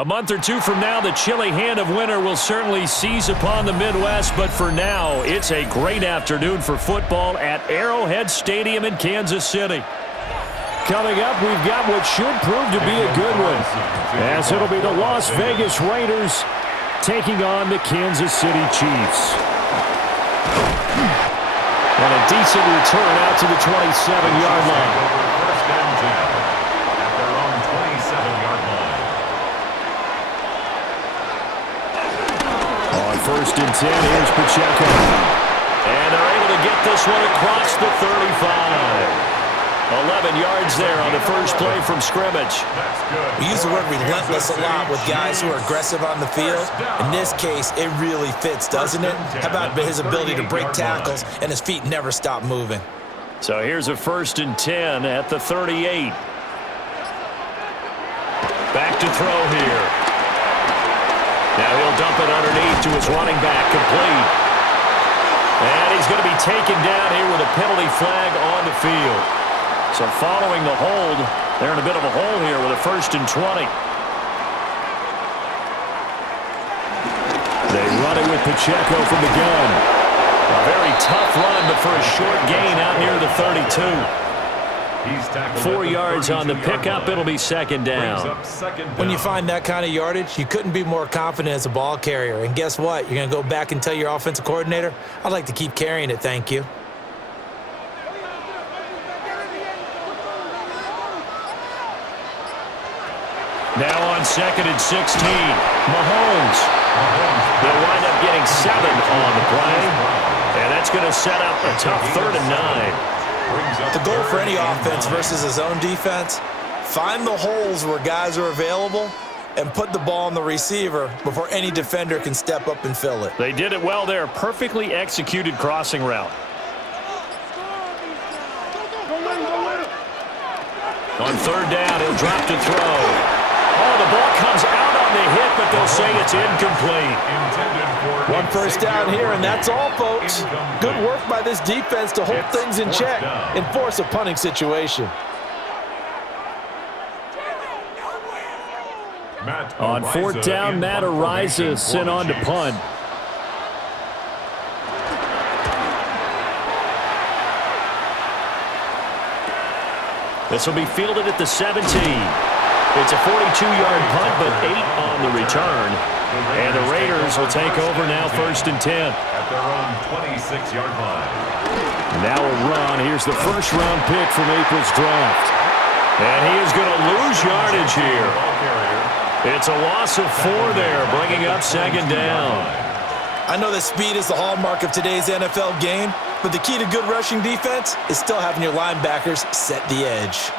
A month or two from now, the chilly hand of winter will certainly seize upon the Midwest, but for now, it's a great afternoon for football at Arrowhead Stadium in Kansas City. Coming up, we've got what should prove to be a good one, as it'll be the Las Vegas Raiders taking on the Kansas City Chiefs. And a decent return out to the 27-yard line. First and 10 at their own 27-yard line. On first and 10, here's Pacheco. And they're able to get this one across the 35. 11 yards there on the first play from scrimmage. We use the word relentless a lot with guys who are aggressive on the field. In this case, it really fits, doesn't it? How about his ability to break tackles and his feet never stop moving? So here's a first and 10 at the 38. Back to throw here. Now he'll dump it underneath to his running back, complete. And he's going to be taken down here with a penalty flag on the field. So following the hold, they're in a bit of a hole here with a first and 20. They run it with Pacheco from the gun. A very tough run, but for a short gain out near the 32. 4 yards on the pickup. It'll be second down. When you find that kind of yardage, you couldn't be more confident as a ball carrier. And guess what? You're going to go back and tell your offensive coordinator, I'd like to keep carrying it, thank you. Now on second and 16, Mahomes. They'll wind up getting 7 on the play, and that's going to set up a tough 3rd and 9. The goal for any offense versus his own defense, find the holes where guys are available and put the ball on the receiver before any defender can step up and fill it. They did it well there. Perfectly executed crossing route. On 3rd down, he'll drop to throw. Oh, the ball comes out on the hit, but they'll say it's incomplete. One first down here, and that's all, folks. Good work by this defense to hold things in check and force a punting situation. On 4th down, Matt Ariza sent on to punt. This will be fielded at the 17. It's a 42-yard punt, but 8 on the return. And the Raiders will take over now, first and 10. At their own 26-yard line. Now a run. Here's the first-round pick from April's draft. And he is going to lose yardage here. It's a loss of 4 there, bringing up second down. I know that speed is the hallmark of today's NFL game, but the key to good rushing defense is still having your linebackers set the edge.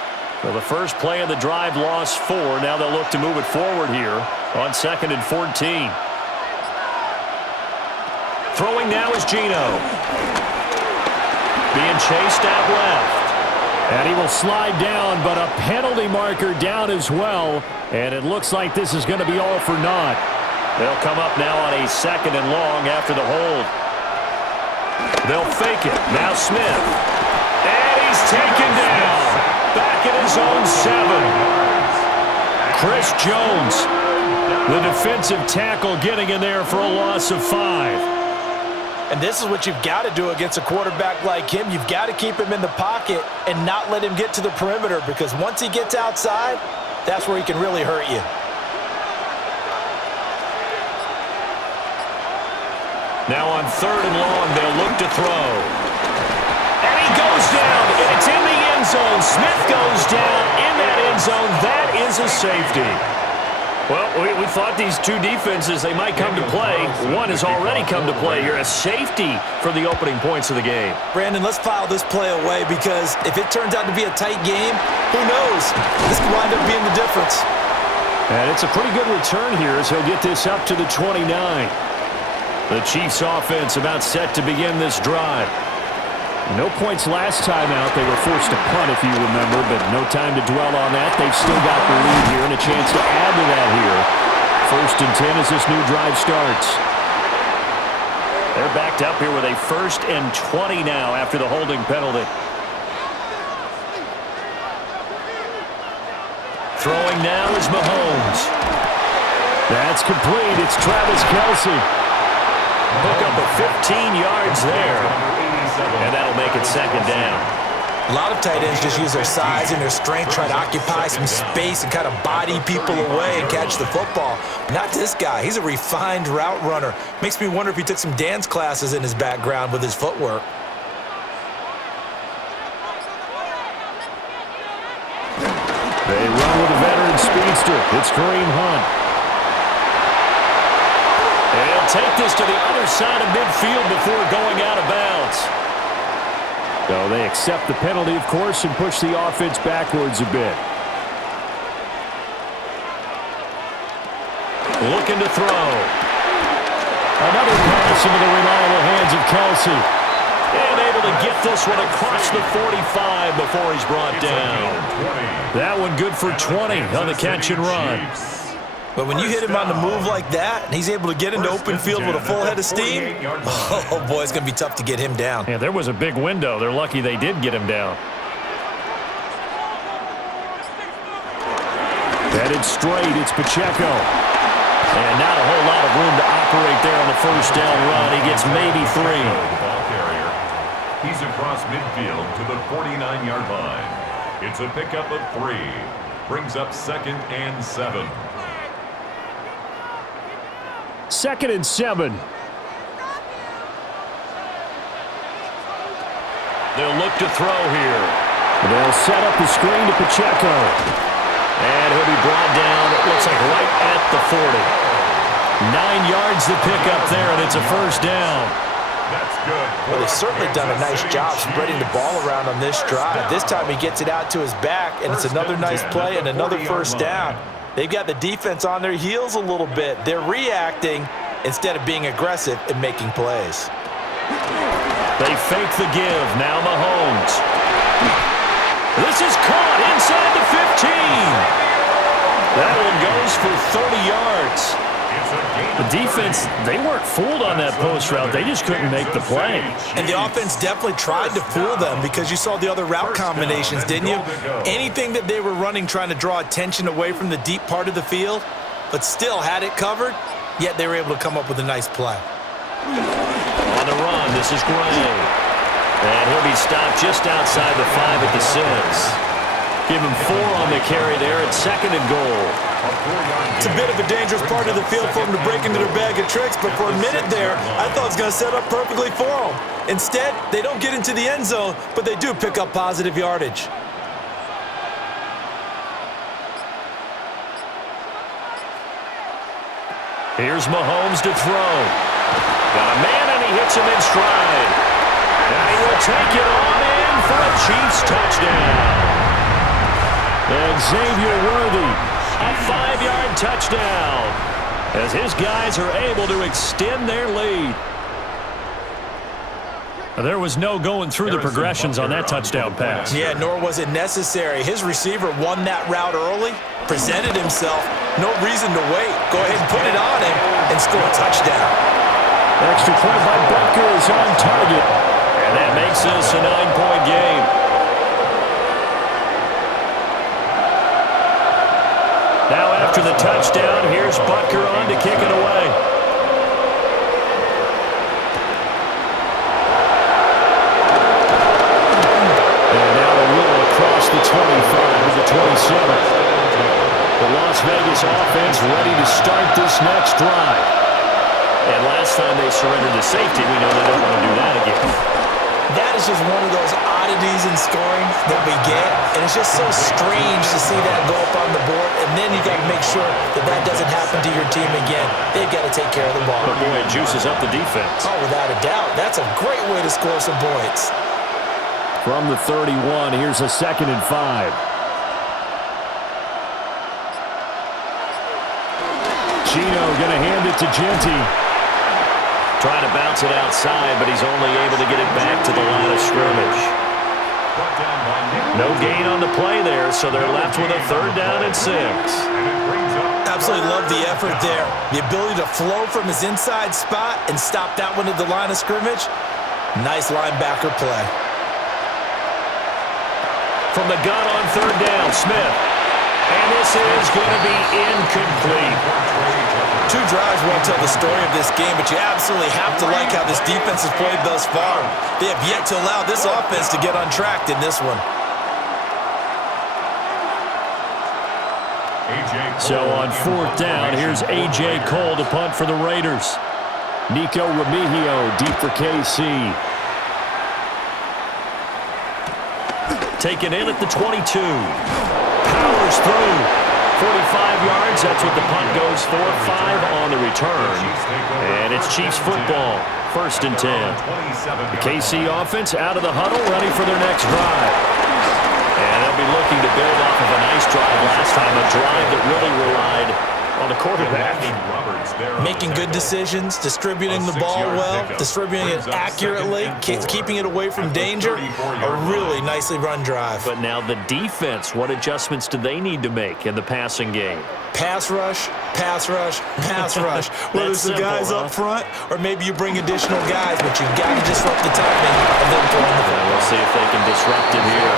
Well, the first play of the drive lost 4. Now they'll look to move it forward here on second and 14. Throwing now is Geno. Being chased out left. And he will slide down, but a penalty marker down as well. And it looks like this is going to be all for naught. They'll come up now on a second and long after the hold. They'll fake it. Now Smith. And he's taken down. Back at his own 7. Chris Jones, the defensive tackle, getting in there for a loss of 5. And this is what you've got to do against a quarterback like him. You've got to keep him in the pocket and not let him get to the perimeter, because once he gets outside, that's where he can really hurt you. Now on 3rd and long, they'll look to throw. And he goes down. It's in the end zone. Smith goes down in that end zone. That is a safety. Well, we thought these two defenses, they might come to play. One has already come to play here. A safety for the opening points of the game. Brandon, let's file this play away, because if it turns out to be a tight game, who knows? This could wind up being the difference. And it's a pretty good return here as he'll get this up to the 29. The Chiefs offense about set to begin this drive. No points last time out. They were forced to punt, if you remember, but no time to dwell on that. They've still got the lead here and a chance to add to that here. First and 10 as this new drive starts. They're backed up here with a first and 20 now after the holding penalty. Throwing now is Mahomes. That's complete. It's Travis Kelce. Pick up a 15 yards there. And that'll make it second down. A lot of tight ends just use their size and their strength, try to occupy some space and kind of body people away and catch the football. Not this guy. He's a refined route runner. Makes me wonder if he took some dance classes in his background with his footwork. They run with a veteran speedster. It's Kareem Hunt. And he'll take this to the other side of midfield before going out of bounds. So they accept the penalty, of course, and push the offense backwards a bit. Looking to throw. Another pass into the reliable hands of Kelce. And able to get this one across the 45 before he's brought down. That one good for 20 on the catch and run. But when you hit him on the move like that, and he's able to get into open field with a full head of steam, oh boy, it's going to be tough to get him down. Yeah, there was a big window. They're lucky they did get him down. Headed straight, it's Pacheco. And not a whole lot of room to operate there on the first down run. He gets maybe 3. Ball carrier. He's across midfield to the 49-yard line. It's a pickup of 3. Brings up 2nd and 7. 2nd and 7. They'll look to throw here. They'll set up the screen to Pacheco. And he'll be brought down, it looks like right at the 40. 9 yards to pick up there, and it's a first down. That's good. Well, they've certainly done a nice job spreading the ball around on this drive. This time he gets it out to his back, and it's another nice play and another first down. They've got the defense on their heels a little bit. They're reacting instead of being aggressive and making plays. They fake the give. Now Mahomes. This is caught inside the 15. That one goes for 30 yards. The defense, they weren't fooled on that post route. They just couldn't make the play. And the offense definitely tried to fool them because you saw the other route combinations, didn't you? Anything that they were running trying to draw attention away from the deep part of the field, but still had it covered, yet they were able to come up with a nice play. On the run, this is Gray. And he'll be stopped just outside the 5 at the 6. Give him 4 on the carry there at 2nd and goal. It's a bit of a dangerous part of the field for him to break into their bag of tricks, but for a minute there, I thought it was going to set up perfectly for him. Instead, they don't get into the end zone, but they do pick up positive yardage. Here's Mahomes to throw. Got a man, and he hits him in stride. And he will take it on in for a Chiefs touchdown. And Xavier Worthy, a 5-yard touchdown, as his guys are able to extend their lead. There was no going through the progressions on that touchdown pass. Yeah, nor was it necessary. His receiver won that route early, presented himself, no reason to wait. Go ahead and put it on him and score a touchdown. Extra point by Butker is on target, and that makes this a 9-point game. Now after the touchdown, here's Butker on to kick it away. And now a little across the 25 to the 27. The Las Vegas offense ready to start this next drive. And last time they surrendered to safety, we know they don't want to do that again. That is just one of those oddities in scoring that we get, and it's just so strange to see that go up on the board, and then you got to make sure that that doesn't happen to your team again. They've got to take care of the ball. But boy, it juices up the defense. Oh, without a doubt. That's a great way to score some points. From the 31, here's a 2nd and 5. Gino going to hand it to Genty. Trying to bounce it outside, but he's only able to get it back to the line of scrimmage. No gain on the play there, so they're left with a 3rd down and 6. Absolutely love the effort there. The ability to flow from his inside spot and stop that one at the line of scrimmage. Nice linebacker play. From the gun on 3rd down, Smith. And this is going to be incomplete. drives won't tell the story of this game, but you absolutely have to like how this defense has played thus far. They have yet to allow this offense to get untracked in this one. So on 4th down, here's A.J. Cole to punt for the Raiders. Nico Remigio deep for KC. Taken in at the 22. Powers through. 45 yards, that's what the punt goes for. 5 on the return. And it's Chiefs football. 1st and 10. The KC offense out of the huddle, ready for their next drive. And they'll be looking to build off of a nice drive last time, a drive that really relied on the quarterback. Making good decisions, distributing the ball well, distributing it accurately, keeping it away from danger. A really nicely run drive. But now the defense, what adjustments do they need to make in the passing game? Pass rush, pass rush, pass rush. Whether it's the guys up front or maybe you bring additional guys, but you've got to disrupt the timing of them throwing the ball. We'll see if they can disrupt it here.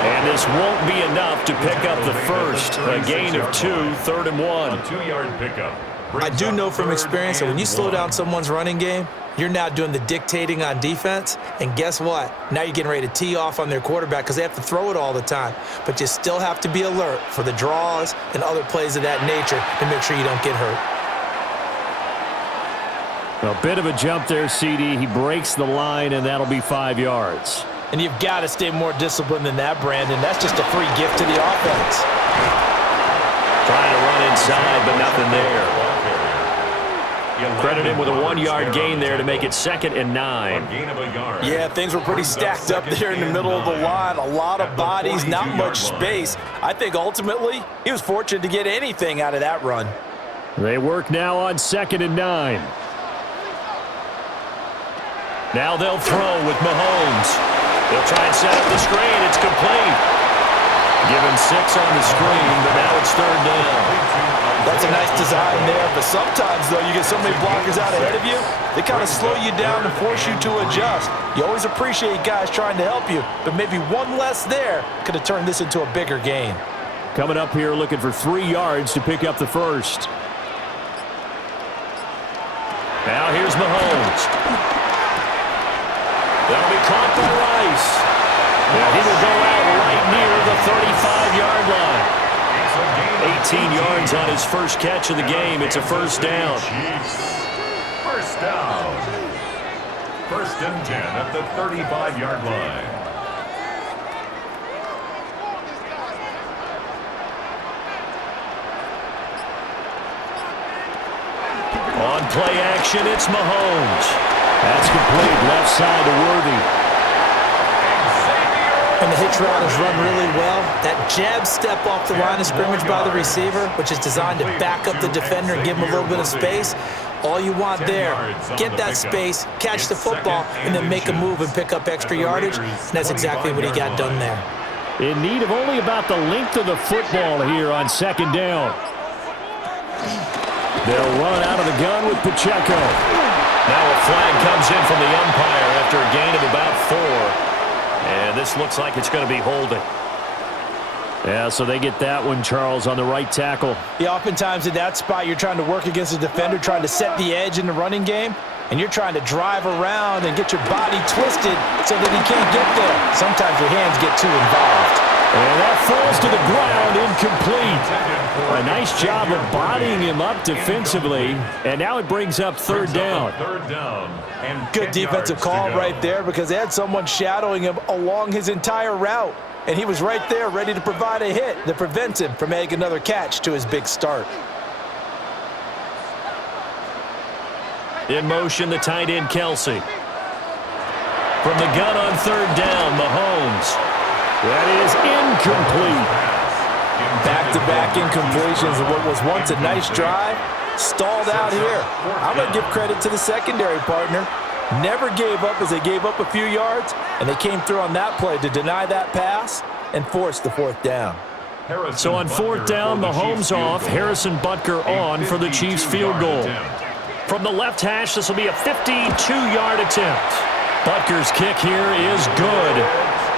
And this won't be enough to pick up the first. A gain of 2, 3rd and 1. A 2-yard pickup. I do know from experience that when you slow down someone's running game, you're now doing the dictating on defense. And guess what? Now you're getting ready to tee off on their quarterback because they have to throw it all the time. But you still have to be alert for the draws and other plays of that nature to make sure you don't get hurt. A bit of a jump there, CD. He breaks the line, and that'll be 5 yards. And you've got to stay more disciplined than that, Brandon. That's just a free gift to the offense. Trying to run inside, but nothing there. Credit him with a 1-yard gain there to make it 2nd and 9. Yeah, things were pretty stacked up there in the middle of the line. A lot of bodies, not much space. I think ultimately he was fortunate to get anything out of that run. They work now on 2nd and 9. Now they'll throw with Mahomes. They'll try and set up the screen. It's complete. Given 6 on the screen, but now it's 3rd down. That's a nice design there, but sometimes, though, you get so many blockers out ahead of you, they kind of slow you down and force you to adjust. You always appreciate guys trying to help you, but maybe one less there could have turned this into a bigger gain. Coming up here looking for 3 yards to pick up the first. Now here's Mahomes. That'll be caught by Rice. And he will go out right near the 35-yard line. 18 yards on his first catch of the game. It's a 1st down. First down. 1st and 10 at the 35-yard line. On play action, it's Mahomes. That's complete, left side to Worthy. And the hitch route is run really well. That jab step off the line of scrimmage by the receiver, which is designed to back up the defender and give him a little bit of space. All you want there, get that space, catch the football, and then make a move and pick up extra yardage. And that's exactly what he got done there. In need of only about the length of the football here on 2nd down. They'll run out of the gun with Pacheco. Now a flag comes in from the umpire after a gain of about 4. And this looks like it's going to be holding. Yeah, so they get that one, Charles, on the right tackle. Yeah, oftentimes in that spot, you're trying to work against a defender, trying to set the edge in the running game, and you're trying to drive around and get your body twisted so that he can't get there. Sometimes your hands get too involved. And that falls to the ground, incomplete. A nice job of bodying him up defensively, and now it brings up 3rd down. Good defensive call right there because they had someone shadowing him along his entire route, and he was right there ready to provide a hit that prevents him from adding another catch to his big start. In motion, the tight end, Kelsey. From the gun on 3rd down, Mahomes. That is incomplete. Back-to-back incompletions of what was once a nice drive, stalled out here. I'm going to give credit to the secondary partner. Never gave up as they gave up a few yards, and they came through on that play to deny that pass and force the 4th down. So on 4th down, Mahomes off, Harrison Butker on for the Chiefs field goal. From the left hash, this will be a 52-yard attempt. Butker's kick here is good.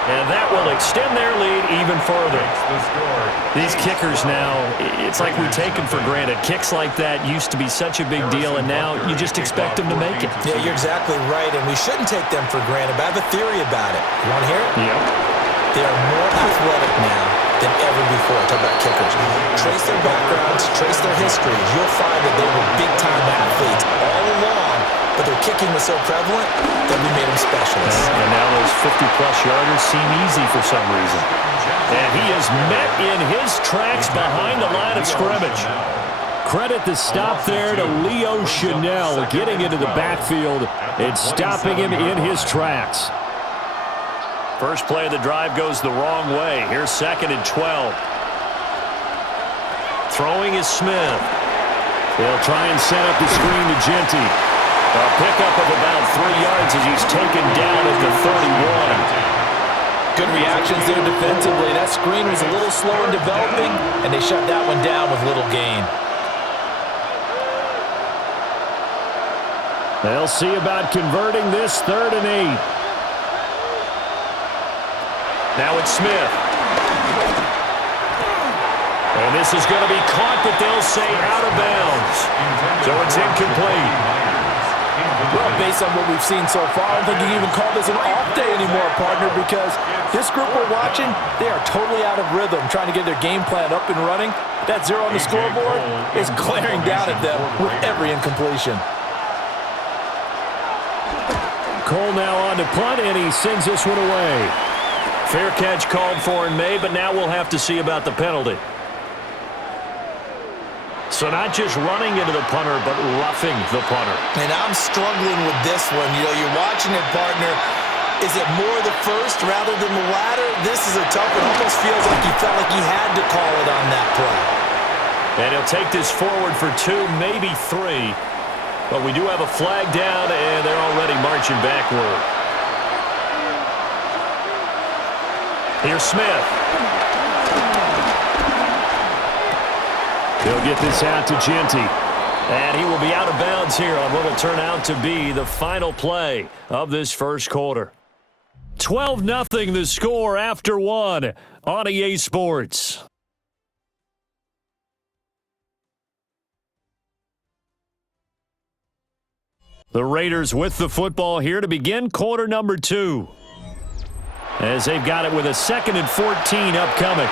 And that will extend their lead even further. These kickers now, it's like we take them for granted. Kicks like that used to be such a big deal, and now you just expect them to make it. Yeah, you're exactly right, and we shouldn't take them for granted, but I have a theory about it. You want to hear it? Yep. They are more athletic now than ever before. Talk about kickers. Trace their backgrounds, trace their histories. You'll find that they were big-time athletes all along, but their kicking was so prevalent that we made them specialists. And now those 50-plus yarders seem easy for some reason. And he is met in his tracks behind the line of scrimmage. Credit the stop there to Leo Chanel getting into the backfield and stopping him in his tracks. First play of the drive goes the wrong way. Here's 2nd and 12. Throwing is Smith. They'll try and set up the screen to Genty. A pickup of about 3 yards as he's taken down at the 31. Good reactions there defensively. That screen was a little slow in developing, and they shut that one down with little gain. They'll see about converting this 3rd and 8. Now it's Smith. And this is going to be caught, but they'll say out of bounds. So it's incomplete. Well, based on what we've seen so far, I don't think you can even call this an off day anymore, partner, because this group we're watching, they are totally out of rhythm, trying to get their game plan up and running. That 0 on the scoreboard is glaring down at them with every incompletion. Cole now on to punt, and he sends this one away. Fair catch called for and made, but now we'll have to see about the penalty. So not just running into the punter, but roughing the punter. And I'm struggling with this one. You know, you're watching it, partner. Is it more the first rather than the latter? This is a tough one. Almost feels like he felt like he had to call it on that play. And he'll take this forward for 2, maybe 3. But we do have a flag down, and they're already marching backward. Here's Smith. He'll get this out to Genty. And he will be out of bounds here on what will turn out to be the final play of this first quarter. 12-0 the score after 1 on EA Sports. The Raiders with the football here to begin quarter number 2. As they've got it with a 2nd and 14 upcoming.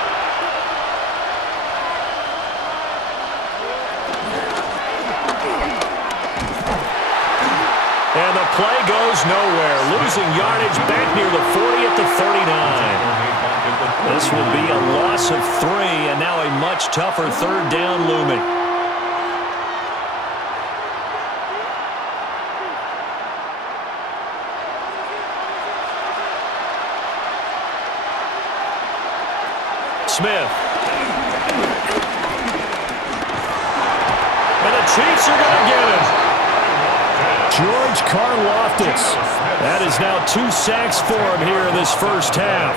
And the play goes nowhere. Losing yardage back near the 40 at the 39. This will be a loss of 3, and now a much tougher 3rd down looming. Smith. And the Chiefs are going to get him. George Karlaftis. That is now 2 sacks for him here in this first half.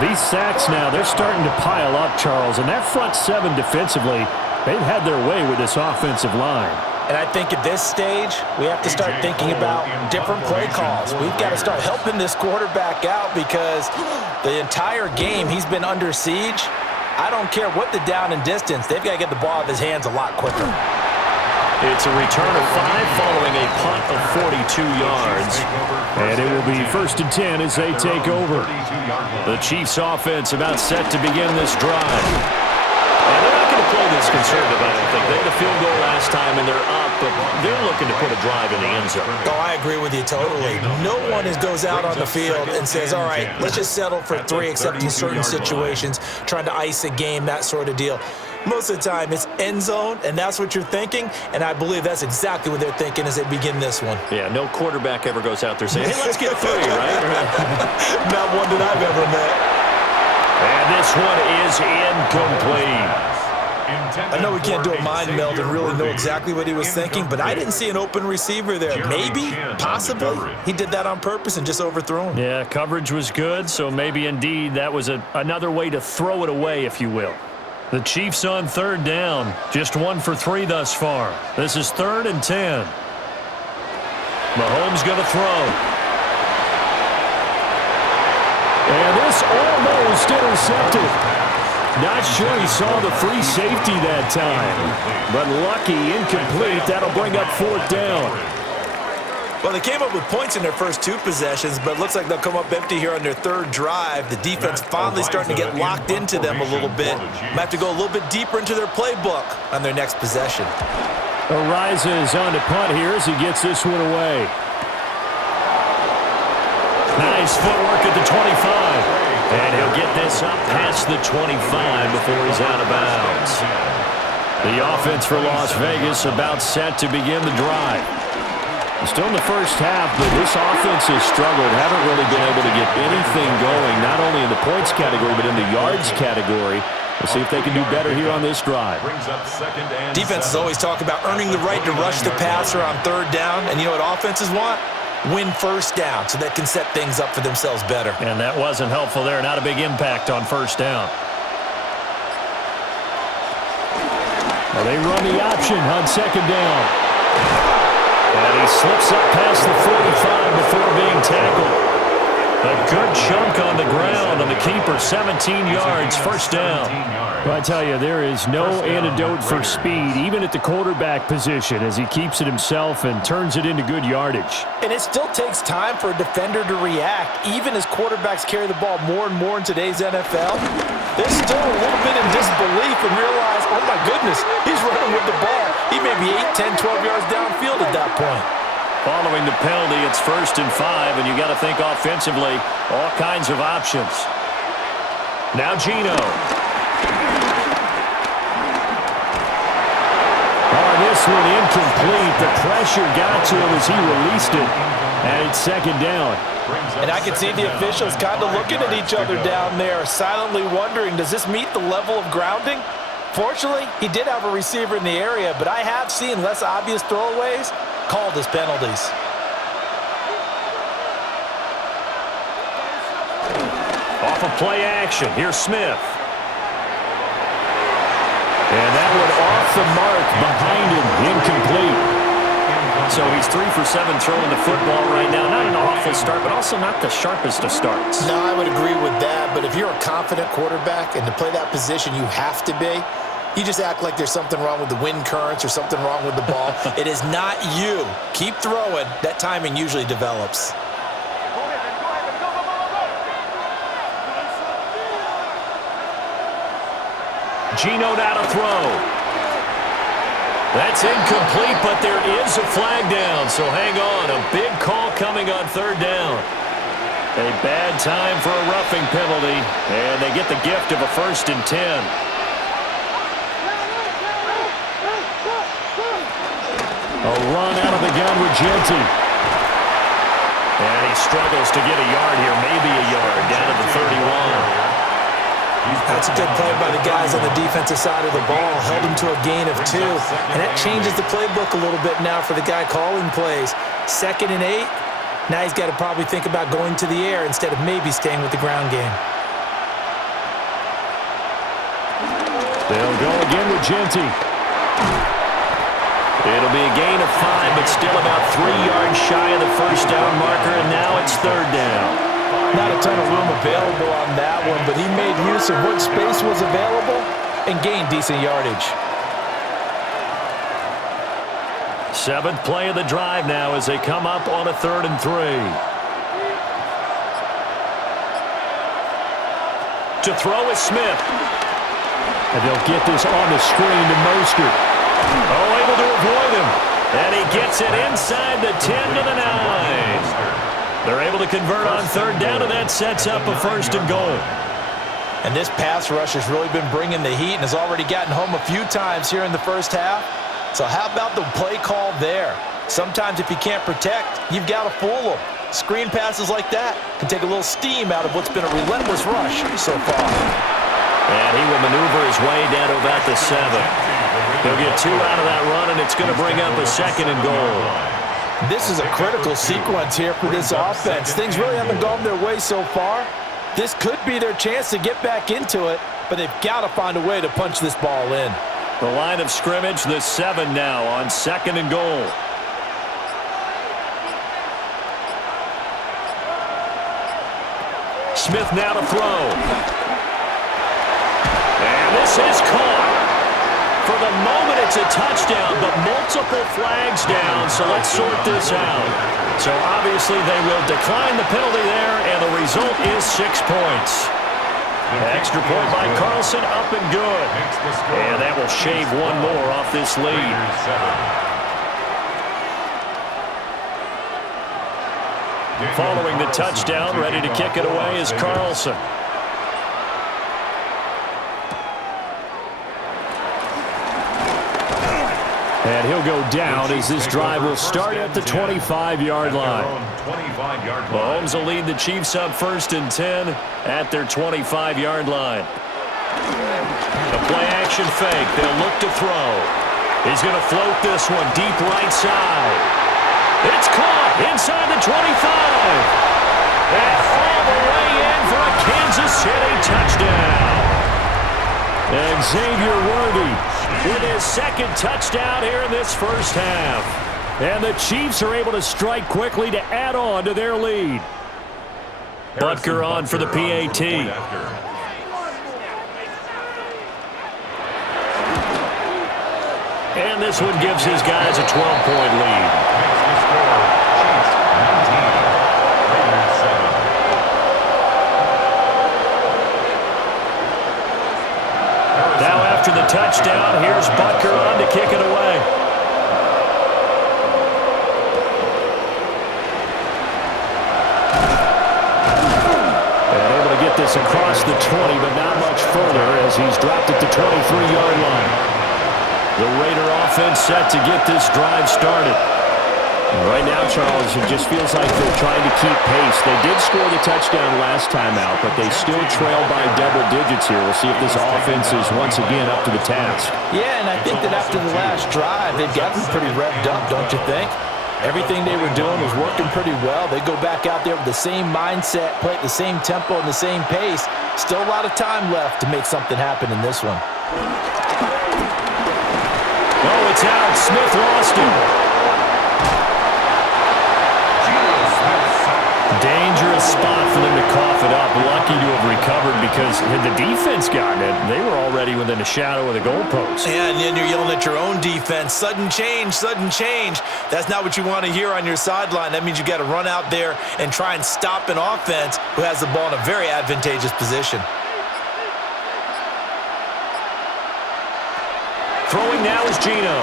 These sacks now, they're starting to pile up, Charles. And that front 7 defensively, they've had their way with this offensive line. And I think at this stage, we have to start thinking about different play calls. We've got to start helping this quarterback out because the entire game he's been under siege. I don't care what the down and distance. They've got to get the ball out of his hands a lot quicker. It's a return of 5 following a punt of 42 yards. And it will be 1st and 10 as they take over. The Chiefs offense about set to begin this drive. And they're not going to play this conservative, I don't think. They had a field goal last time, and they're up, but they're looking to put a drive in the end zone. Oh, I agree with you totally. No one goes out on the field and says, all right, let's just settle for 3, except in certain situations, trying to ice a game, that sort of deal. Most of the time, it's end zone, and that's what you're thinking, and I believe that's exactly what they're thinking as they begin this one. Yeah, no quarterback ever goes out there saying, hey, let's get 3, right? Not one that I've ever met. And this one is incomplete. I know we can't do a mind meld and really know exactly what he was thinking, but I didn't see an open receiver there. Maybe, possibly, he did that on purpose and just overthrew him. Yeah, coverage was good, so maybe indeed that was another way to throw it away, if you will. The Chiefs on 3rd down, just 1 for 3 thus far. This is 3rd and 10. Mahomes going to throw. And this almost intercepted. Not sure he saw the free safety that time. But lucky, incomplete. That'll bring up 4th down. Well, they came up with points in their first 2 possessions, but it looks like they'll come up empty here on their 3rd drive. The defense finally starting to get locked into them a little bit. Might have to go a little bit deeper into their playbook on their next possession. Ariza is on to punt here as he gets this one away. Nice footwork at the 25. And he'll get this up past the 25 before he's out of bounds. The offense for Las Vegas about set to begin the drive. Still in the first half, but this offense has struggled. Haven't really been able to get anything going, not only in the points category, but in the yards category. We'll see if they can do better here on this drive. Defenses always talk about earning the right to rush the passer on 3rd down. And you know what offenses want? Win 1st down so they can set things up for themselves better. And that wasn't helpful there. Not a big impact on 1st down. Well, they run the option on 2nd down. And he slips up past the 45 before being tackled. A good chunk on the ground on the keeper, 17 yards, 1st down. Well, I tell you, there is no antidote for speed, even at the quarterback position, as he keeps it himself and turns it into good yardage. And it still takes time for a defender to react, even as quarterbacks carry the ball more and more in today's NFL. They're still a little bit in disbelief and realize, oh my goodness, he's running with the ball. He may be 8, 10, 12 yards downfield at that point. Following the penalty, it's 1st and 5, and you got to think offensively, all kinds of options. Now Gino. Oh, this one incomplete. The pressure got to him as he released it, and it's 2nd down. And I can see the officials kind of looking at each other down there, silently wondering, does this meet the level of grounding? Fortunately, he did have a receiver in the area, but I have seen less obvious throwaways called as penalties. Off of play action, here's Smith. And that one off the mark behind him, incomplete. So he's 3 for 7 throwing the football right now. Not an awful start, but also not the sharpest of starts. No, I would agree with that, but if you're a confident quarterback and to play that position you have to be, you just act like there's something wrong with the wind currents or something wrong with the ball. It is not you. Keep throwing. That timing usually develops. Gino now to throw. That's incomplete, but there is a flag down, so hang on. A big call coming on 3rd down. A bad time for a roughing penalty, and they get the gift of a 1st and 10. A run out of the gun with Genty. And he struggles to get a yard here, maybe a yard, down to the 31. That's a good play by the guys on the defensive side of the ball. Held him to a gain of 2. And that changes the playbook a little bit now for the guy calling plays. 2nd and 8. Now he's got to probably think about going to the air instead of maybe staying with the ground game. They'll go again with Genty. It'll be a gain of 5, but still about 3 yards shy of the 1st down marker, and now it's 3rd down. Not a ton of room available on that one, but he made use of what space was available and gained decent yardage. 7th play of the drive now as they come up on a 3rd and 3. To throw is Smith. And they'll get this on the screen to Mostert. Oh, able to avoid him. And he gets it inside the 10 to the 9. They're able to convert on 3rd down, and that sets up a 1st and goal. And this pass rush has really been bringing the heat and has already gotten home a few times here in the first half. So how about the play call there? Sometimes if you can't protect, you've got to fool them. Screen passes like that can take a little steam out of what's been a relentless rush so far. And he will maneuver his way down to about the 7. He'll get 2 out of that run, and it's going to bring up a 2nd and goal. This is a critical sequence here for this offense. Things really haven't gone their way so far. This could be their chance to get back into it, but they've got to find a way to punch this ball in. The line of scrimmage, the 7 now on 2nd and goal. Smith now to throw. And this is caught. For the moment, it's a touchdown, but multiple flags down, so let's sort this out. So obviously they will decline the penalty there, and the result is 6 points. Extra point by Carlson, up and good. And that will shave one more off this lead. Following the touchdown, ready to kick it away is Carlson. And he'll go down as this drive will start at the 25-yard line. Mahomes will lead the Chiefs up 1st and 10 at their 25-yard line. The play-action fake. They'll look to throw. He's going to float this one deep right side. It's caught inside the 25. And all the way in for a Kansas City touchdown. And Xavier Worthy with his 2nd touchdown here in this first half. And the Chiefs are able to strike quickly to add on to their lead. Butker on for the PAT. And this one gives his guys a 12-point lead. Now after the touchdown, here's Butker on to kick it away. And able to get this across the 20, but not much further as he's dropped at the 23-yard line. The Raider offense set to get this drive started. Right now, Charles, it just feels like they're trying to keep pace. They did score the touchdown last time out, but they still trail by double digits here. We'll see if this offense is once again up to the task. Yeah, and I think that after the last drive, they've gotten pretty revved up, don't you think? Everything they were doing was working pretty well. They go back out there with the same mindset, play at the same tempo and the same pace. Still a lot of time left to make something happen in this one. Oh, it's out. Smith lost it. Dangerous spot for them to cough it up. Lucky to have recovered because had the defense gotten it, they were already within a shadow of the goalpost. Yeah, and then you're yelling at your own defense. Sudden change, sudden change. That's not what you want to hear on your sideline. That means you got to run out there and try and stop an offense who has the ball in a very advantageous position. Throwing now is Geno.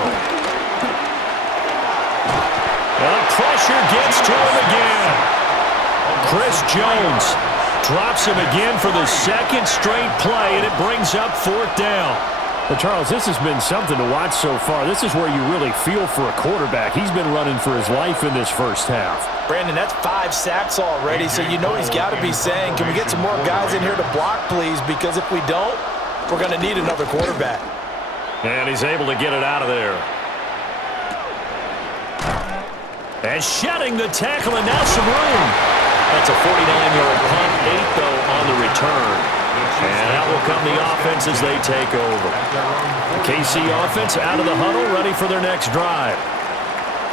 And the pressure gets to him again. Chris Jones drops him again for the 2nd straight play, and it brings up 4th down. But, Charles, this has been something to watch so far. This is where you really feel for a quarterback. He's been running for his life in this first half. Brandon, that's 5 sacks already, so you know he's got to be saying, can we get some more guys in here to block, please? Because if we don't, we're going to need another quarterback. And he's able to get it out of there. And shedding the tackle, and now some room. That's a 49-yard punt, 8, though, on the return. And out will come the offense as they take over. The KC offense out of the huddle, ready for their next drive.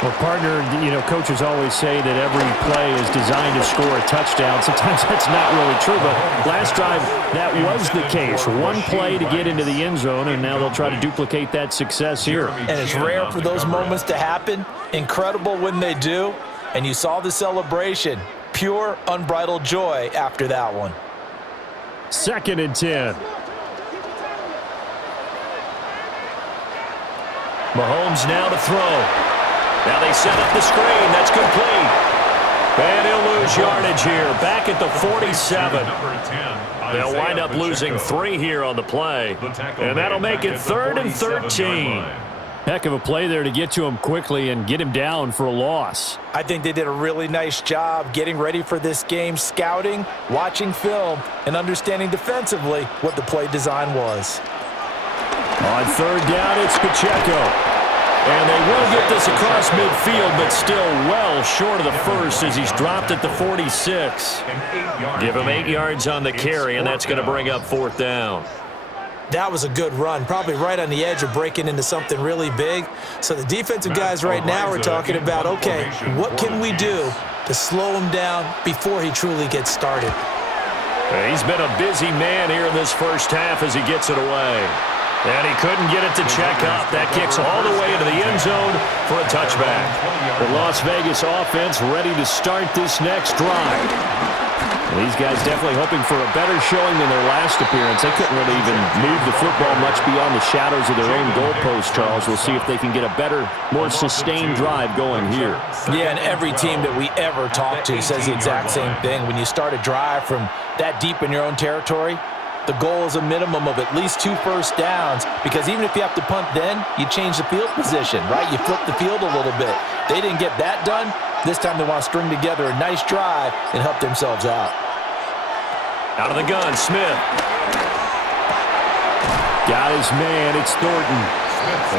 Well, partner, you know, coaches always say that every play is designed to score a touchdown. Sometimes that's not really true, but last drive, that was the case. One play to get into the end zone, and now they'll try to duplicate that success here. And it's rare for those moments to happen. Incredible when they do. And you saw the celebration. Pure, unbridled joy after that one. 2nd and 10. Mahomes now to throw. Now they set up the screen. That's complete. And he'll lose yardage here. Back at the 47. They'll wind up losing 3 here on the play. And that'll make it 3rd and 13. Heck of a play there to get to him quickly and get him down for a loss. I think they did a really nice job getting ready for this game, scouting, watching film, and understanding defensively what the play design was. On 3rd down, it's Pacheco. And they will get this across midfield, but still well short of the first as he's dropped at the 46. Give him 8 yards on the carry, and that's going to bring up 4th down. That was a good run, probably right on the edge of breaking into something really big. So the defensive guys right now are talking about, okay, what can we do to slow him down before he truly gets started? He's been a busy man here in this first half as he gets it away. And he couldn't get it to check up. That kicks all the way into the end zone for a touchback. The Las Vegas offense ready to start this next drive. And these guys definitely hoping for a better showing than their last appearance. They couldn't really even move the football much beyond the shadows of their own goalpost, Charles. We'll see if they can get a better, more sustained drive going here. Yeah, and every team that we ever talk to says the exact same thing. When you start a drive from that deep in your own territory, the goal is a minimum of at least 2 first downs, because even if you have to punt then, you change the field position, right? You flip the field a little bit. They didn't get that done. This time they want to string together a nice drive and help themselves out. Out of the gun, Smith. Got his man, it's Thornton.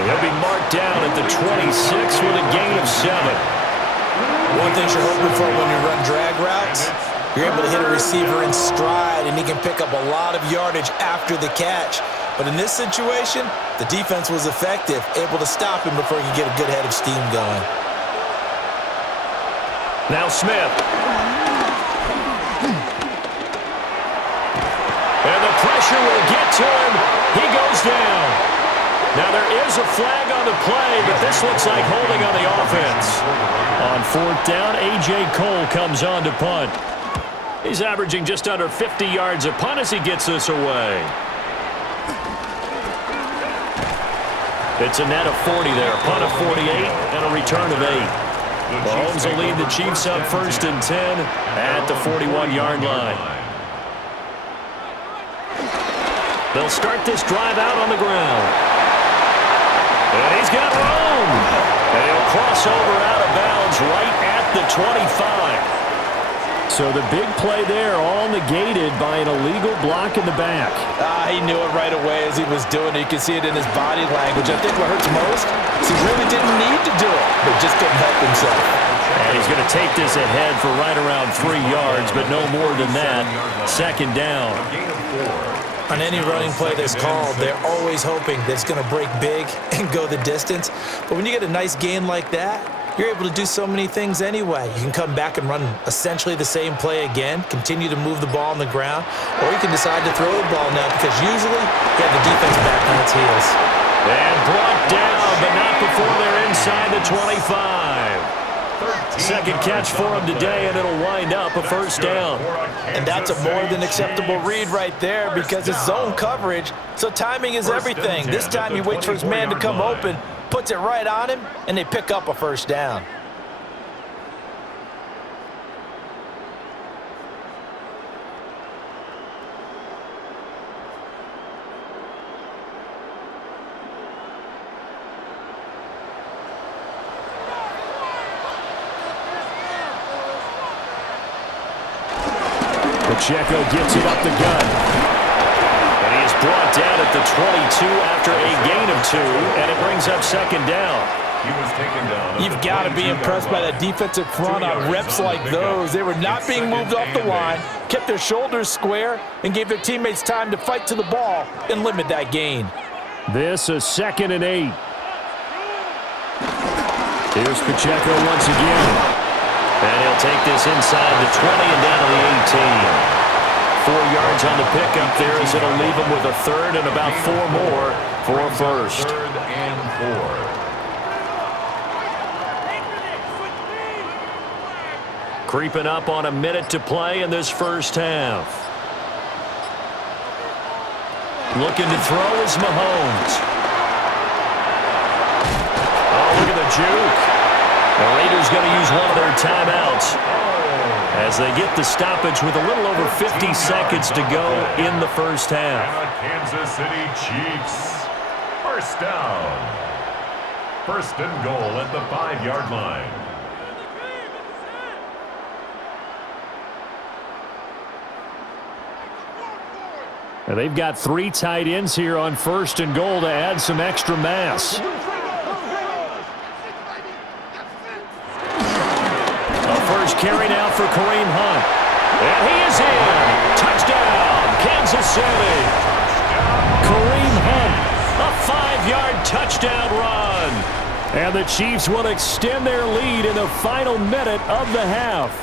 He'll be marked down at the 26 with a gain of 7. One thing you're hoping for when you run drag routes, you're able to hit a receiver in stride, and he can pick up a lot of yardage after the catch. But in this situation, the defense was effective, able to stop him before he could get a good head of steam going. Now Smith. And the pressure will get to him. He goes down. Now there is a flag on the play, but this looks like holding on the offense. On 4th down, A.J. Cole comes on to punt. He's averaging just under 50 yards a punt as he gets this away. It's a net of 40 there. Punt of 48 and a return of 8. Mahomes will lead the Chiefs up 1st and 10 at the 41-yard line. They'll start this drive out on the ground. And he's got room. And he'll cross over out of bounds right at the 25. So the big play there all negated by an illegal block in the back. He knew it right away as he was doing it. You can see it in his body language. I think what hurts most is he really didn't need to do it, but just couldn't help himself. And he's going to take this ahead for right around 3 yards, but no more than that. 2nd down. On any running play that's called, they're always hoping that it's going to break big and go the distance. But when you get a nice gain like that, you're able to do so many things anyway. You can come back and run essentially the same play again, continue to move the ball on the ground, or you can decide to throw the ball now because usually you have the defense back on its heels. And brought down, but not before they're inside the 25. 2nd catch for him today, and it'll wind up a 1st down. And that's a more than acceptable read right there because it's zone coverage, so timing is everything. This time he waits for his man to come open, puts it right on him, and they pick up a 1st down. Pacheco gets it up the gut. And he is brought down at the 22 after a gain of 2, and it brings up 2nd down. He was taken down. You've got to be impressed by that defensive front on reps like those. They were not being moved off the line, kept their shoulders square, and gave their teammates time to fight to the ball and limit that gain. This is 2nd and 8. Here's Pacheco once again. And he'll take this inside the 20 and down to the 18. 4 yards on the pickup there as it'll leave him with a 3rd and about 4 more for a 1st. 3rd and 4. Creeping up on a minute to play in this 1st half. Looking to throw is Mahomes. Oh, look at the juke. The Raiders going to use one of their timeouts as they get the stoppage with a little over 50 seconds to go in the 1st half. And the Kansas City Chiefs. 1st down. 1st and goal at the 5-yard line. And they've got 3 tight ends here on 1st and goal to add some extra mass. Carry now for Kareem Hunt. And he is in. Touchdown, Kansas City. Kareem Hunt, a 5-yard touchdown run. And the Chiefs will extend their lead in the final minute of the half.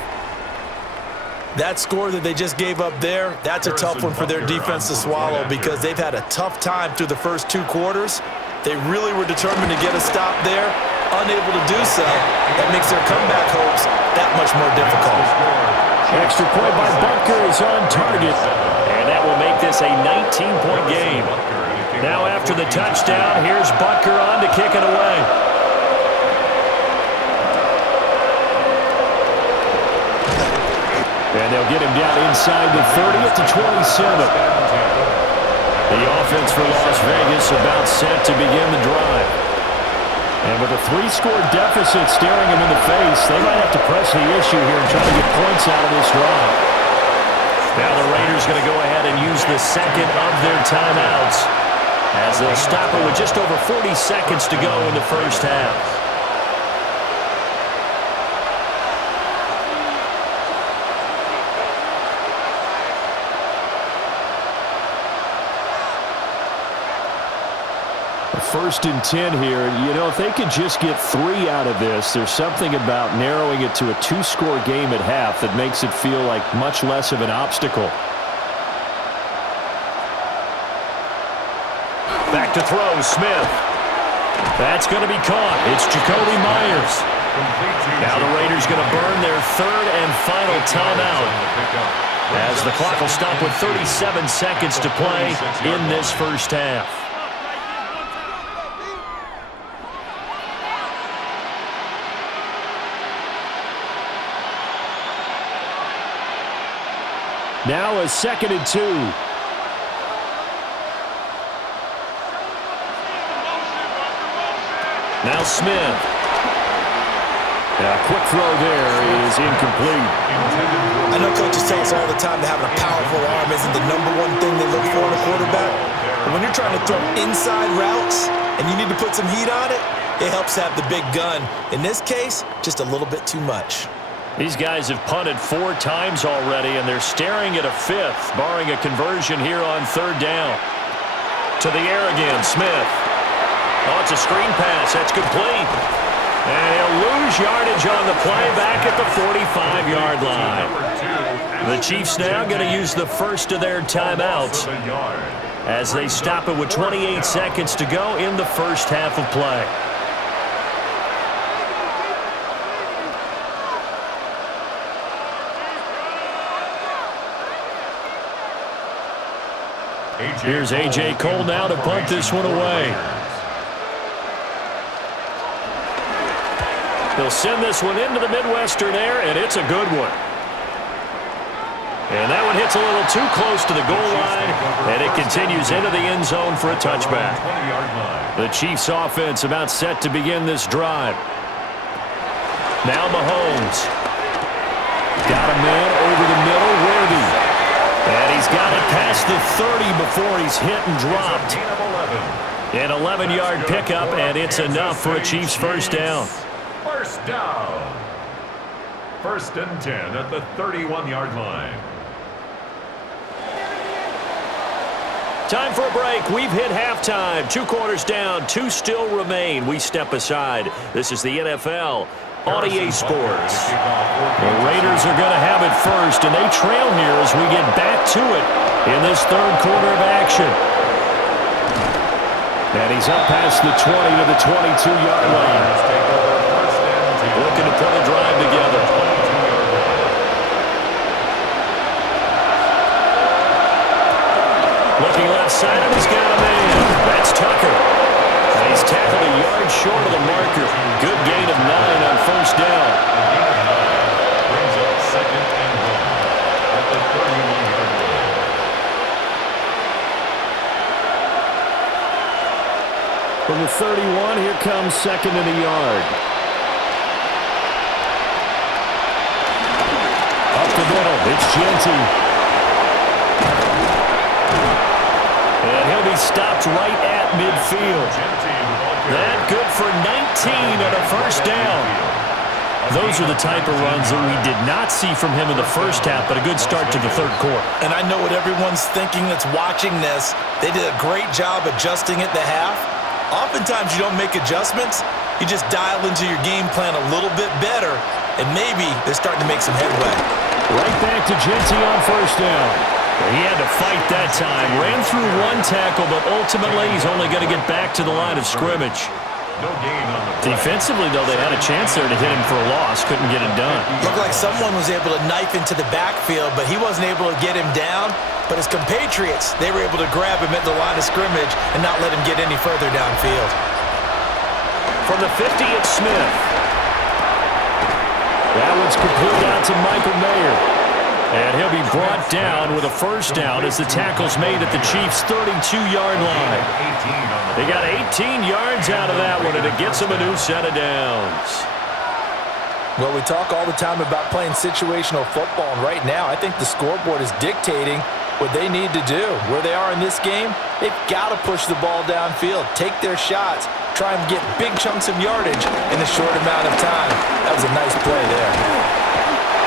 That score that they just gave up there, that's a tough one for their defense to swallow because they've had a tough time through the first 2 quarters. They really were determined to get a stop there, unable to do so. That makes their comeback hopes that much more difficult. Extra point by Butker is on target, and that will make this a 19-point game. Now after the touchdown, here's Butker on to kick it away. And they'll get him down inside the 30 at the 27. The offense for Las Vegas about set to begin the drive. And with a 3-score deficit staring him in the face, they might have to press the issue here and try to get points out of this drive. Now the Raiders going to go ahead and use the second of their timeouts as they'll stop it with just over 40 seconds to go in the first half. First and 10 here. You know, if they could just get 3 out of this, there's something about narrowing it to a 2-score game at half that makes it feel like much less of an obstacle. Back to throw, Smith. That's going to be caught. It's Jacoby Myers. Now the Raiders going to burn their 3rd and final timeout as the clock will stop with 37 seconds to play in this first half. Now a 2nd and 2. Now Smith. A quick throw there is incomplete. I know coaches tell us all the time that having a powerful arm isn't the #1 thing they look for in a quarterback. But when you're trying to throw inside routes and you need to put some heat on it, it helps to have the big gun. In this case, just a little bit too much. These guys have punted 4 times already, and they're staring at a 5th, barring a conversion here on 3rd down. To the air again, Smith. Oh, it's a screen pass. That's complete. And he'll lose yardage on the play back at the 45-yard line. The Chiefs now going to use the first of their timeouts as they stop it with 28 seconds to go in the first half of play. Here's A.J. Cole now to punt this one away. He'll send this one into the Midwestern air, and it's a good one. And that one hits a little too close to the goal line, and it continues into the end zone for a touchback. The Chiefs offense about set to begin this drive. Now Mahomes. Got a man over the middle, Worthy. And he's got it past the 30 before he's hit and dropped. An 11-yard pickup, and it's enough for a Chiefs first down. First down. 1st and 10 at the 31-yard line. Time for a break. We've hit halftime. 2 quarters down, 2 still remain. We step aside. This is the NFL on EA Sports. The Raiders are going to have it first, and they trail here as we get back to it in this 3rd quarter of action. And he's up past the 20 to the 22-yard line. Looking to put a drive together. Looking left side, and he's got a man. That's Tucker. And he's tackled a yard short of the marker. Good gain of 9 on first down. Brings up 2nd and 1 at the 31-yard line. From the 31, here comes 2nd and a yard. Up the middle, it's Genty. And he'll be stopped right at midfield. That good for 19 and a first down. Those are the type of runs that we did not see from him in the first half, but a good start to the 3rd quarter. And I know what everyone's thinking that's watching this. They did a great job adjusting at the half. Oftentimes you don't make adjustments. You just dial into your game plan a little bit better, and maybe they're starting to make some headway. Right back to Genty on first down. He had to fight that time. Ran through one tackle, but ultimately he's only going to get back to the line of scrimmage. No gain on the play. Defensively, though, they had a chance there to hit him for a loss. Couldn't get it done. Looked like someone was able to knife into the backfield, but he wasn't able to get him down. But his compatriots, they were able to grab him at the line of scrimmage and not let him get any further downfield. From the 50, it's Smith. That one's complete out to Michael Mayer. And he'll be brought down with a first down as the tackle's made at the Chiefs' 32-yard line. They got 18 yards out of that one, and it gets them a new set of downs. Well, we talk all the time about playing situational football, and right now I think the scoreboard is dictating what they need to do. Where they are in this game, they've got to push the ball downfield, take their shots, try and get big chunks of yardage in a short amount of time. That was a nice play there.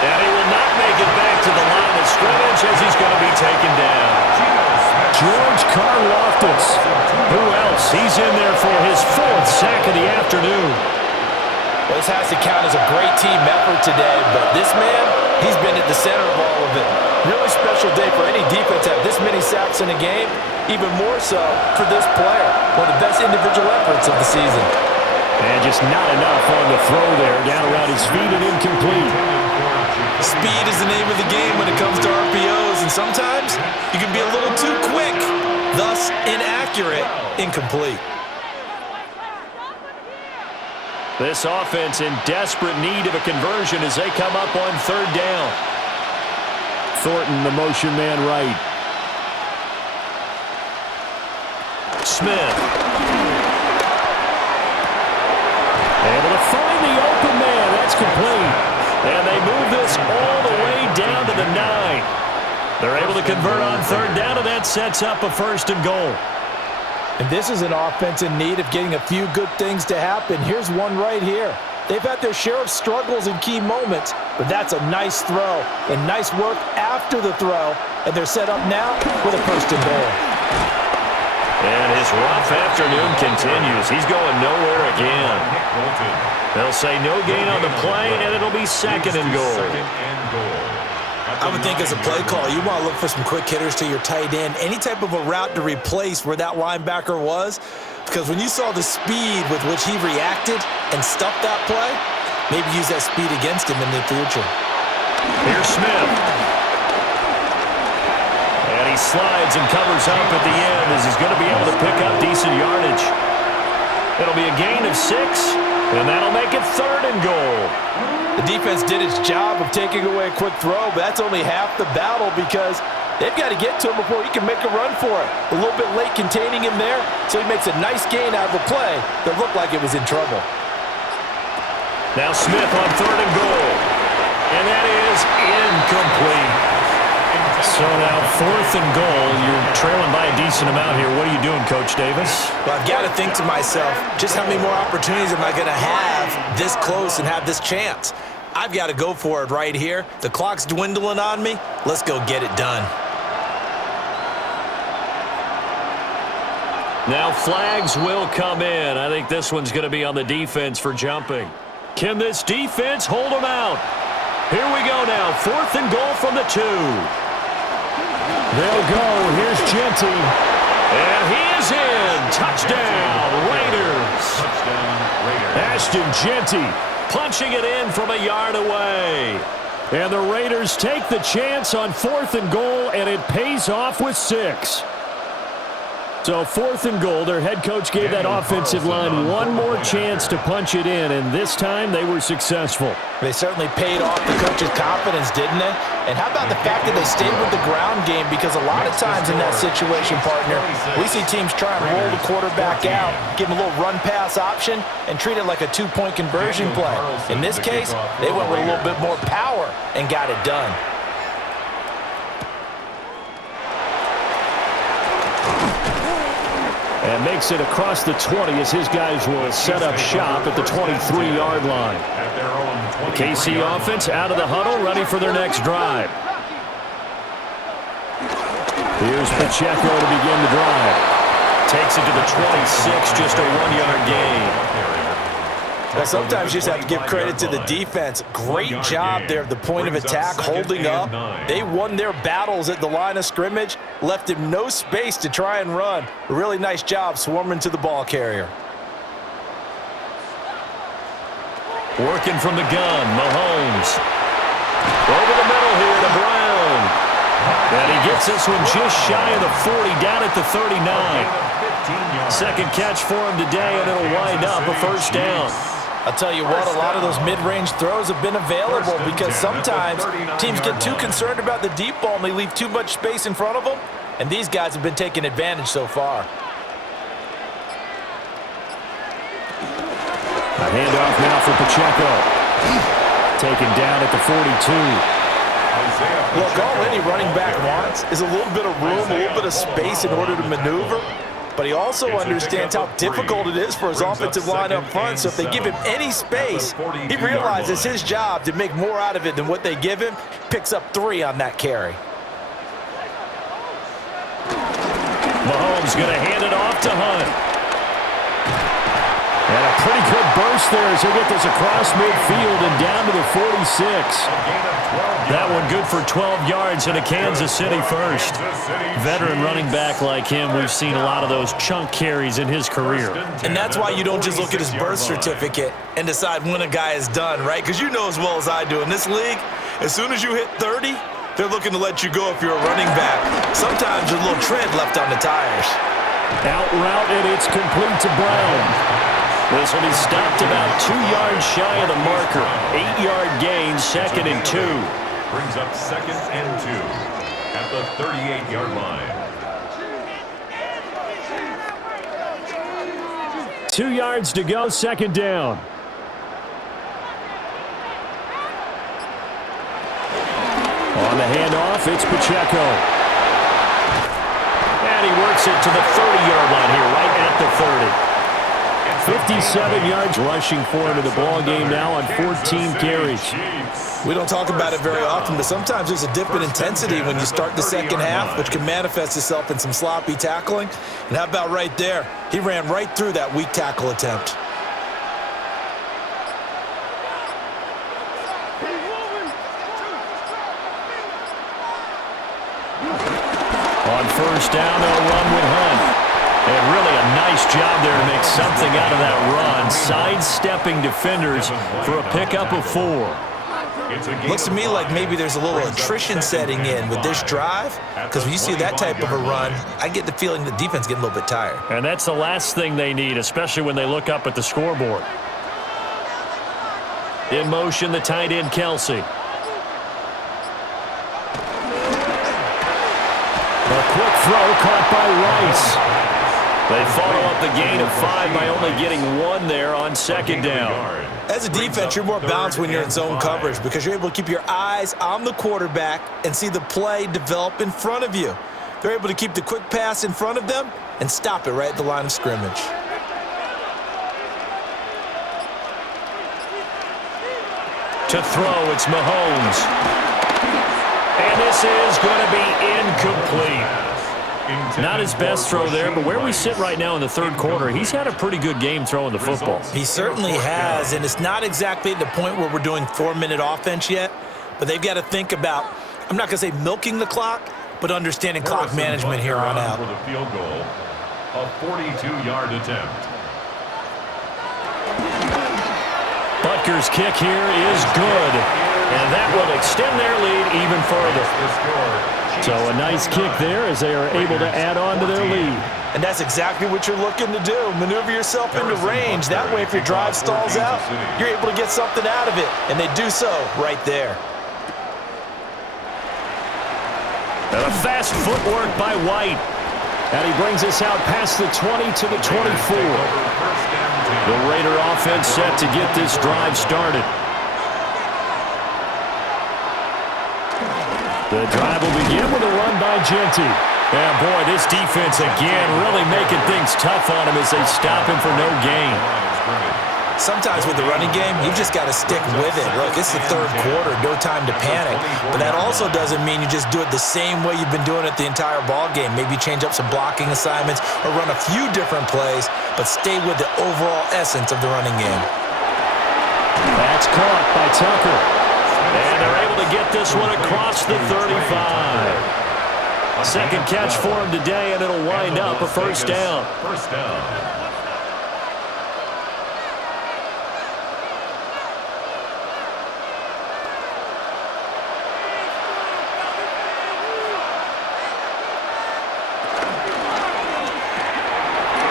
And he will not make it back to the line of scrimmage as he's going to be taken down. George Karlaftis. Who else? He's in there for his 4th sack of the afternoon. Well, this has to count as a great team effort today, but this man, he's been at the center of all of it. Really special day for any defense to have this many sacks in a game, even more so for this player. One of the best individual efforts of the season. And just not enough on the throw there. Down around his feet and incomplete. Speed is the name of the game when it comes to RPOs, and sometimes you can be a little too quick, thus inaccurate, incomplete. This offense in desperate need of a conversion as they come up on 3rd down. Thornton, the motion man right. Smith. Able to find the open man. That's complete. And they move this all the way down to the 9. They're able to convert on 3rd down, and that sets up a 1st and goal. And this is an offense in need of getting a few good things to happen. Here's one right here. They've had their share of struggles in key moments, but that's a nice throw and nice work after the throw. And they're set up now with a 1st and goal. And his rough afternoon continues. He's going nowhere again. They'll say no gain on the play, and it'll be 2nd and goal. I would think as a play call, you want to look for some quick hitters to your tight end, any type of a route to replace where that linebacker was, because when you saw the speed with which he reacted and stuffed that play, maybe use that speed against him in the future. Here's Smith. And he slides and covers up at the end as he's going to be able to pick up decent yardage. It'll be a gain of 6, and that'll make it 3rd and goal. The defense did its job of taking away a quick throw, but that's only half the battle because they've got to get to him before he can make a run for it. A little bit late containing him there, so he makes a nice gain out of a play that looked like it was in trouble. Now Smith on 3rd and goal. And that is incomplete. So now 4th and goal. You're trailing by a decent amount here. What are you doing, Coach Davis? Well, I've got to think to myself, just how many more opportunities am I going to have this close and have this chance? I've got to go for it right here. The clock's dwindling on me. Let's go get it done. Now flags will come in. I think this one's going to be on the defense for jumping. Can this defense hold them out? Here we go now. 4th and goal from the 2. They'll go. Here's Genty. And he is in. Touchdown, Raiders. Ashton Genty punching it in from a yard away. And the Raiders take the chance on 4th and goal, and it pays off with 6. So 4th and goal, their head coach gave that offensive line one more chance to punch it in, and this time they were successful. They certainly paid off the coach's confidence, didn't they? And how about the fact that they stayed with the ground game? Because a lot of times in that situation, partner, we see teams try and roll the quarterback out, give him a little run-pass option, and treat it like a 2-point conversion play. In this case, they went with a little bit more power and got it done. And makes it across the 20 as his guys will set up shop at the 23-yard line. The KC offense out of the huddle, ready for their next drive. Here's Pacheco to begin the drive. Takes it to the 26, just a 1-yard gain. Well, sometimes you just have to give credit to the defense. Great job there at the point of attack, holding up. They won their battles at the line of scrimmage, left him no space to try and run. A really nice job swarming to the ball carrier. Working from the gun, Mahomes. Over the middle here to Brown. And he gets this one just shy of the 40, down at the 39. Second catch for him today, and it'll wind up a first down. I'll tell you what, a lot of those mid-range throws have been available because sometimes teams get too concerned about the deep ball and they leave too much space in front of them, and these guys have been taking advantage so far. A handoff now for Pacheco. Taken down at the 42. Look, all any running back wants is a little bit of room, a little bit of space in order to maneuver. But he also understands how difficult it is for his offensive line up front. So if they give him any space, he realizes his job to make more out of it than what they give him. Picks up 3 on that carry. Mahomes going to hand it off to Hunt. And a pretty good burst there as he'll get this across midfield and down to the 46. That one good for 12 yards and a Kansas City first. Veteran running back like him, we've seen a lot of those chunk carries in his career. And that's why you don't just look at his birth certificate and decide when a guy is done, right? Because you know as well as I do, in this league, as soon as you hit 30, they're looking to let you go if you're a running back. Sometimes there's a little tread left on the tires. Out route, and it's complete to Brown. This will be stopped about 2 yards shy of the marker. 8-yard gain, 2nd and 2. Brings up 2nd and 2 at the 38-yard line. 2 yards to go, 2nd down. On the handoff, it's Pacheco. And he works it to the 30-yard line here, right at the 30. 57 yards rushing for him in the ball game now on 14 carries. We don't talk about it very often, but sometimes there's a dip in intensity when you start the second half, which can manifest itself in some sloppy tackling. And how about right there? He ran right through that weak tackle attempt. On first down, they'll run with Hunt. And really a nice job there to make something out of that run. Sidestepping defenders for a pickup of 4. Looks to me like maybe there's a little attrition setting in with this drive, because when you see that type of a run, I get the feeling the defense getting a little bit tired. And that's the last thing they need, especially when they look up at the scoreboard. In motion, the tight end, Kelsey. A quick throw caught by Rice. They follow up the gain of 5 by only getting 1 there on 2nd down. As a defense, you're more balanced when you're in zone coverage because you're able to keep your eyes on the quarterback and see the play develop in front of you. They're able to keep the quick pass in front of them and stop it right at the line of scrimmage. To throw, it's Mahomes. And this is going to be incomplete. Not his best throw there, but where we sit right now in the 3rd quarter, he's had a pretty good game throwing the football. He certainly has, and it's not exactly at the point where we're doing 4-minute offense yet, but they've got to think about, I'm not going to say milking the clock, but understanding clock management here on out. For the field goal, a 42-yard attempt. Butker's kick here is good, and that will extend their lead even further. So a nice kick there as they are able to add on to their lead. And that's exactly what you're looking to do. Maneuver yourself into range. That way, if your drive stalls out, you're able to get something out of it. And they do so right there. And a fast footwork by White. And he brings us out past the 20 to the 24. The Raider offense set to get this drive started. The drive will begin with a run by Genty. Yeah, boy, this defense again really making things tough on him as they stop him for no gain. Sometimes with the running game, you've just got to stick with it. Look, it's the 3rd quarter, no time to panic. But that also doesn't mean you just do it the same way you've been doing it the entire ball game. Maybe change up some blocking assignments or run a few different plays, but stay with the overall essence of the running game. That's caught by Tucker. And they're able to get this one across the 35. Second catch for him today, and it'll wind up a first down. First down.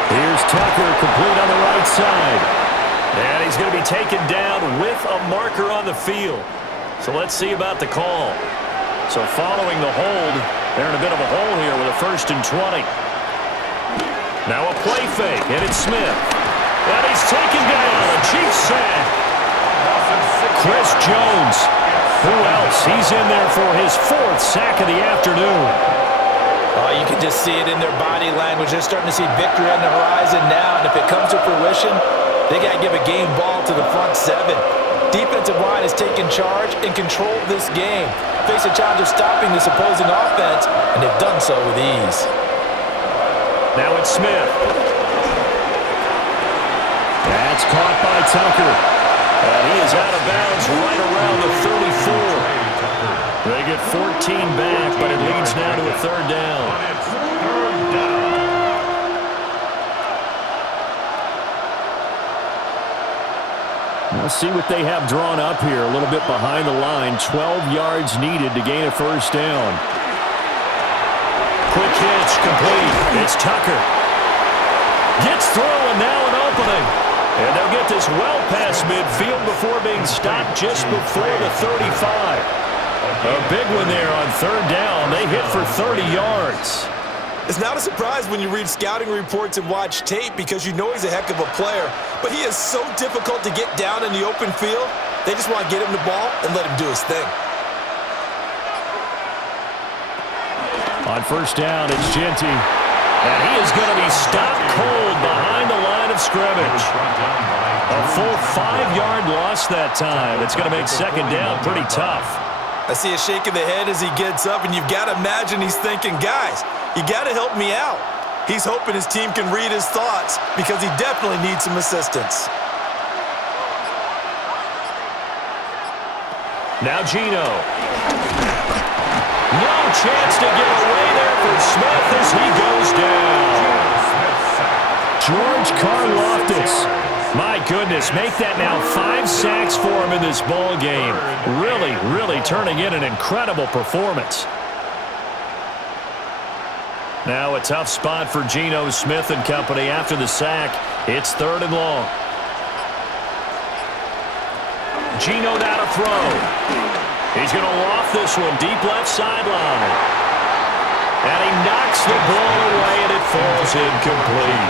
Here's Tucker, complete on the right side. And he's going to be taken down with a marker on the field. So let's see about the call. So following the hold, they're in a bit of a hole here with a 1st and 20. Now a play fake, and it's Smith. And he's taken down. A Chiefs sack. Chris Jones. Who else? He's in there for his 4th sack of the afternoon. Oh, you can just see it in their body language. They're starting to see victory on the horizon now, and if it comes to fruition, they got to give a game ball to the front 7. Defensive line has taken charge and controlled this game. Face a challenge of stopping this opposing offense, and they've done so with ease. Now it's Smith. That's caught by Tucker. And he is out of bounds right around the 34. They get 14 back, but it leads now to a 3rd down. Let's see what they have drawn up here. A little bit behind the line. 12 yards needed to gain a first down. Quick hitch, complete. It's Tucker. Gets through, and now an opening. And they'll get this well past midfield before being stopped just before the 35. A big one there on 3rd down. They hit for 30 yards. It's not a surprise when you read scouting reports and watch tape because you know he's a heck of a player, but he is so difficult to get down in the open field. They just want to get him the ball and let him do his thing. On 1st down, it's Genty. And he is going to be stopped cold behind the line of scrimmage. A full 5-yard loss that time. It's going to make 2nd down pretty tough. I see a shake of the head as he gets up, and you've got to imagine he's thinking, guys, you got to help me out. He's hoping his team can read his thoughts because he definitely needs some assistance. Now Geno. No chance to get away there for Smith as he goes down. George Karlaftis. My goodness, make that now 5 sacks for him in this ball game. Really, really turning in an incredible performance. Now a tough spot for Geno Smith and company after the sack. It's 3rd and long. Geno now to throw. He's going to loft this one deep left sideline. And he knocks the ball away, and it falls incomplete.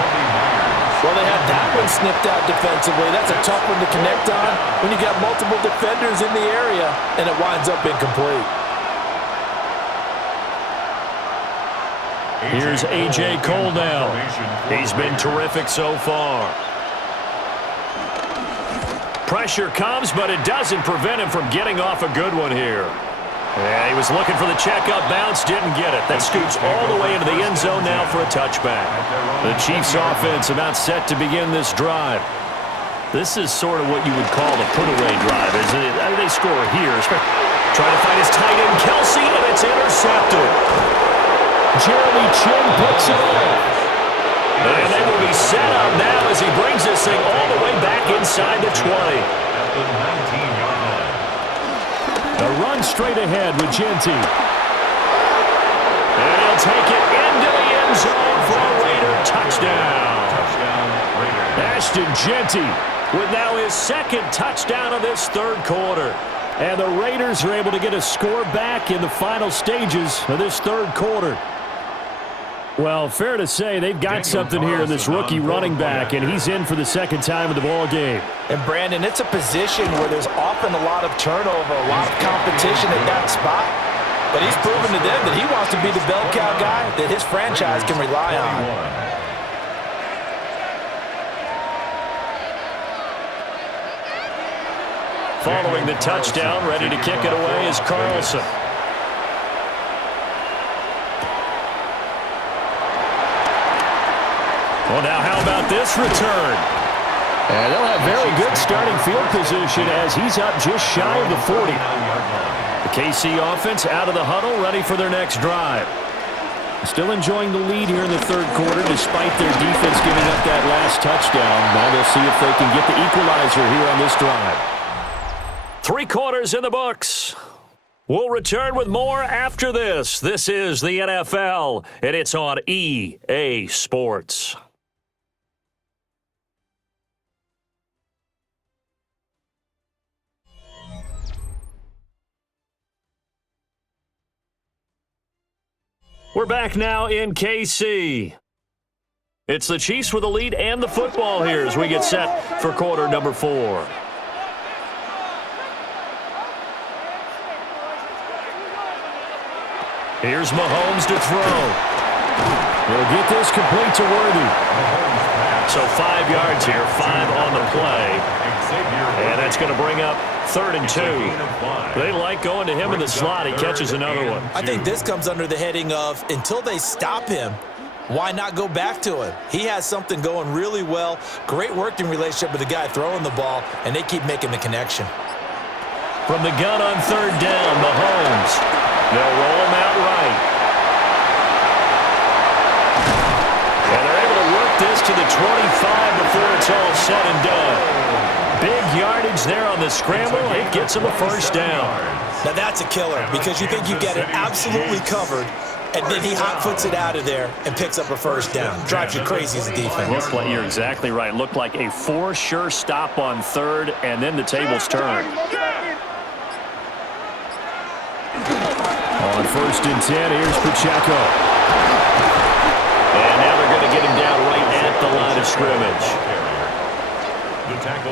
Well, they had that one snipped out defensively. That's a tough one to connect on when you got multiple defenders in the area, and it winds up incomplete. Here's A.J. Cole now. He's been terrific so far. Pressure comes, but it doesn't prevent him from getting off a good one here. Yeah, he was looking for the checkup bounce, didn't get it. That scoots all the way into the end zone now for a touchback. The Chiefs offense about set to begin this drive. This is sort of what you would call the put-away drive, isn't it? I mean, they score here. Trying to find his tight end, Kelsey, and it's intercepted. Jeremy Chin picks it off. And they will be set up now as he brings this thing all the way back inside the 20. At the 19-yard line. A run straight ahead with Genty. And he'll take it into the end zone for a Raider touchdown. Touchdown, Raiders. Ashton Genty with now his 2nd touchdown of this 3rd quarter. And the Raiders are able to get a score back in the final stages of this 3rd quarter. Well, fair to say they've got something here in this rookie running back, and he's in for the 2nd time of the ball game. And, Brandon, it's a position where there's often a lot of turnover, a lot of competition at that spot. But he's proven to them that he wants to be the bell cow guy that his franchise can rely on. Following the touchdown, ready to kick it away is Carlson. Well, now how about this return? And they'll have very good starting field position as he's up just shy of the 40. The KC offense out of the huddle, ready for their next drive. Still enjoying the lead here in the third quarter despite their defense giving up that last touchdown. Now they'll see if they can get the equalizer here on this drive. 3 quarters in the books. We'll return with more after this. This is the NFL, and it's on EA Sports. We're back now in KC. It's the Chiefs with the lead and the football here as we get set for quarter number 4. Here's Mahomes to throw. He'll get this complete to Worthy. So 5 yards here, 5 on the play. And that's going to bring up 3rd and 2. They like going to him in the slot. He catches another one. I think this comes under the heading of until they stop him, why not go back to him? He has something going really well. Great working relationship with the guy throwing the ball, and they keep making the connection. From the gun on 3rd down, Mahomes. They'll roll him out right. And they're able to work this to the 25 before it's all said and done. Big yardage there on the scramble. It gets him a first down. Now that's a killer because you think you get it absolutely covered, and then he hot-foots it out of there and picks up a first down. Drives you crazy as a defense. You're exactly right. Looked like a for sure stop on 3rd, and then the tables turned. On 1st and 10, here's Pacheco. And now they're going to get him down right at the line of scrimmage.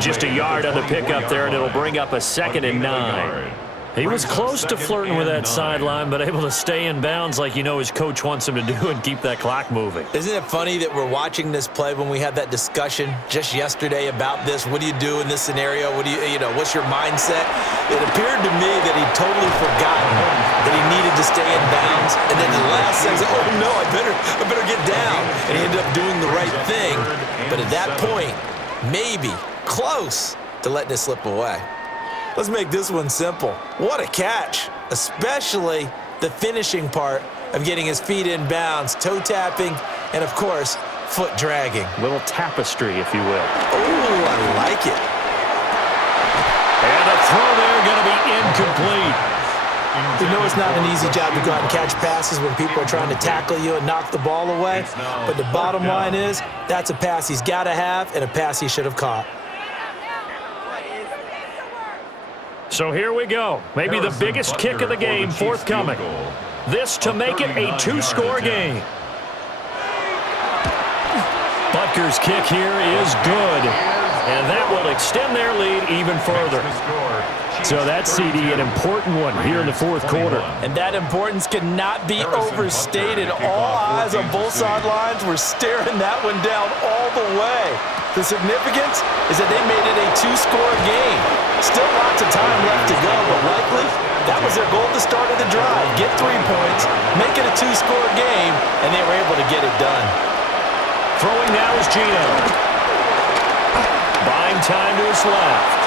Just a yard on the pickup there, and it'll bring up a 2nd and 9. He was close to flirting with that sideline, but able to stay in bounds like you know his coach wants him to do and keep that clock moving. Isn't it funny that we're watching this play when we had that discussion just yesterday about this? What do you do in this scenario? What do you know, what's your mindset? It appeared to me that he'd totally forgotten that he needed to stay in bounds, and then the last second, oh no, I better get down. And he ended up doing the right thing, but at that point, maybe close to letting it slip away. Let's make this one simple. What a catch, especially the finishing part of getting his feet in bounds, toe tapping, and of course, foot dragging. Little tapestry, if you will. Oh, I like it. And the throw there going to be incomplete. You know it's not an easy job to go out and catch passes when people are trying to tackle you and knock the ball away, but the bottom line is that's a pass he's got to have and a pass he should have caught. So here we go. Maybe the biggest kick of the game forthcoming. This to make it a 2-score game. Butker's kick here is good, and that will extend their lead even further. So that's, CD, an important one here in the 4th quarter. And that importance cannot be overstated. All eyes on both sidelines were staring that one down all the way. The significance is that they made it a 2-score game. Still lots of time left to go, but likely that was their goal at the start of the drive. Get 3 points, make it a 2-score game, and they were able to get it done. Throwing now is Gino. Buying time to his left.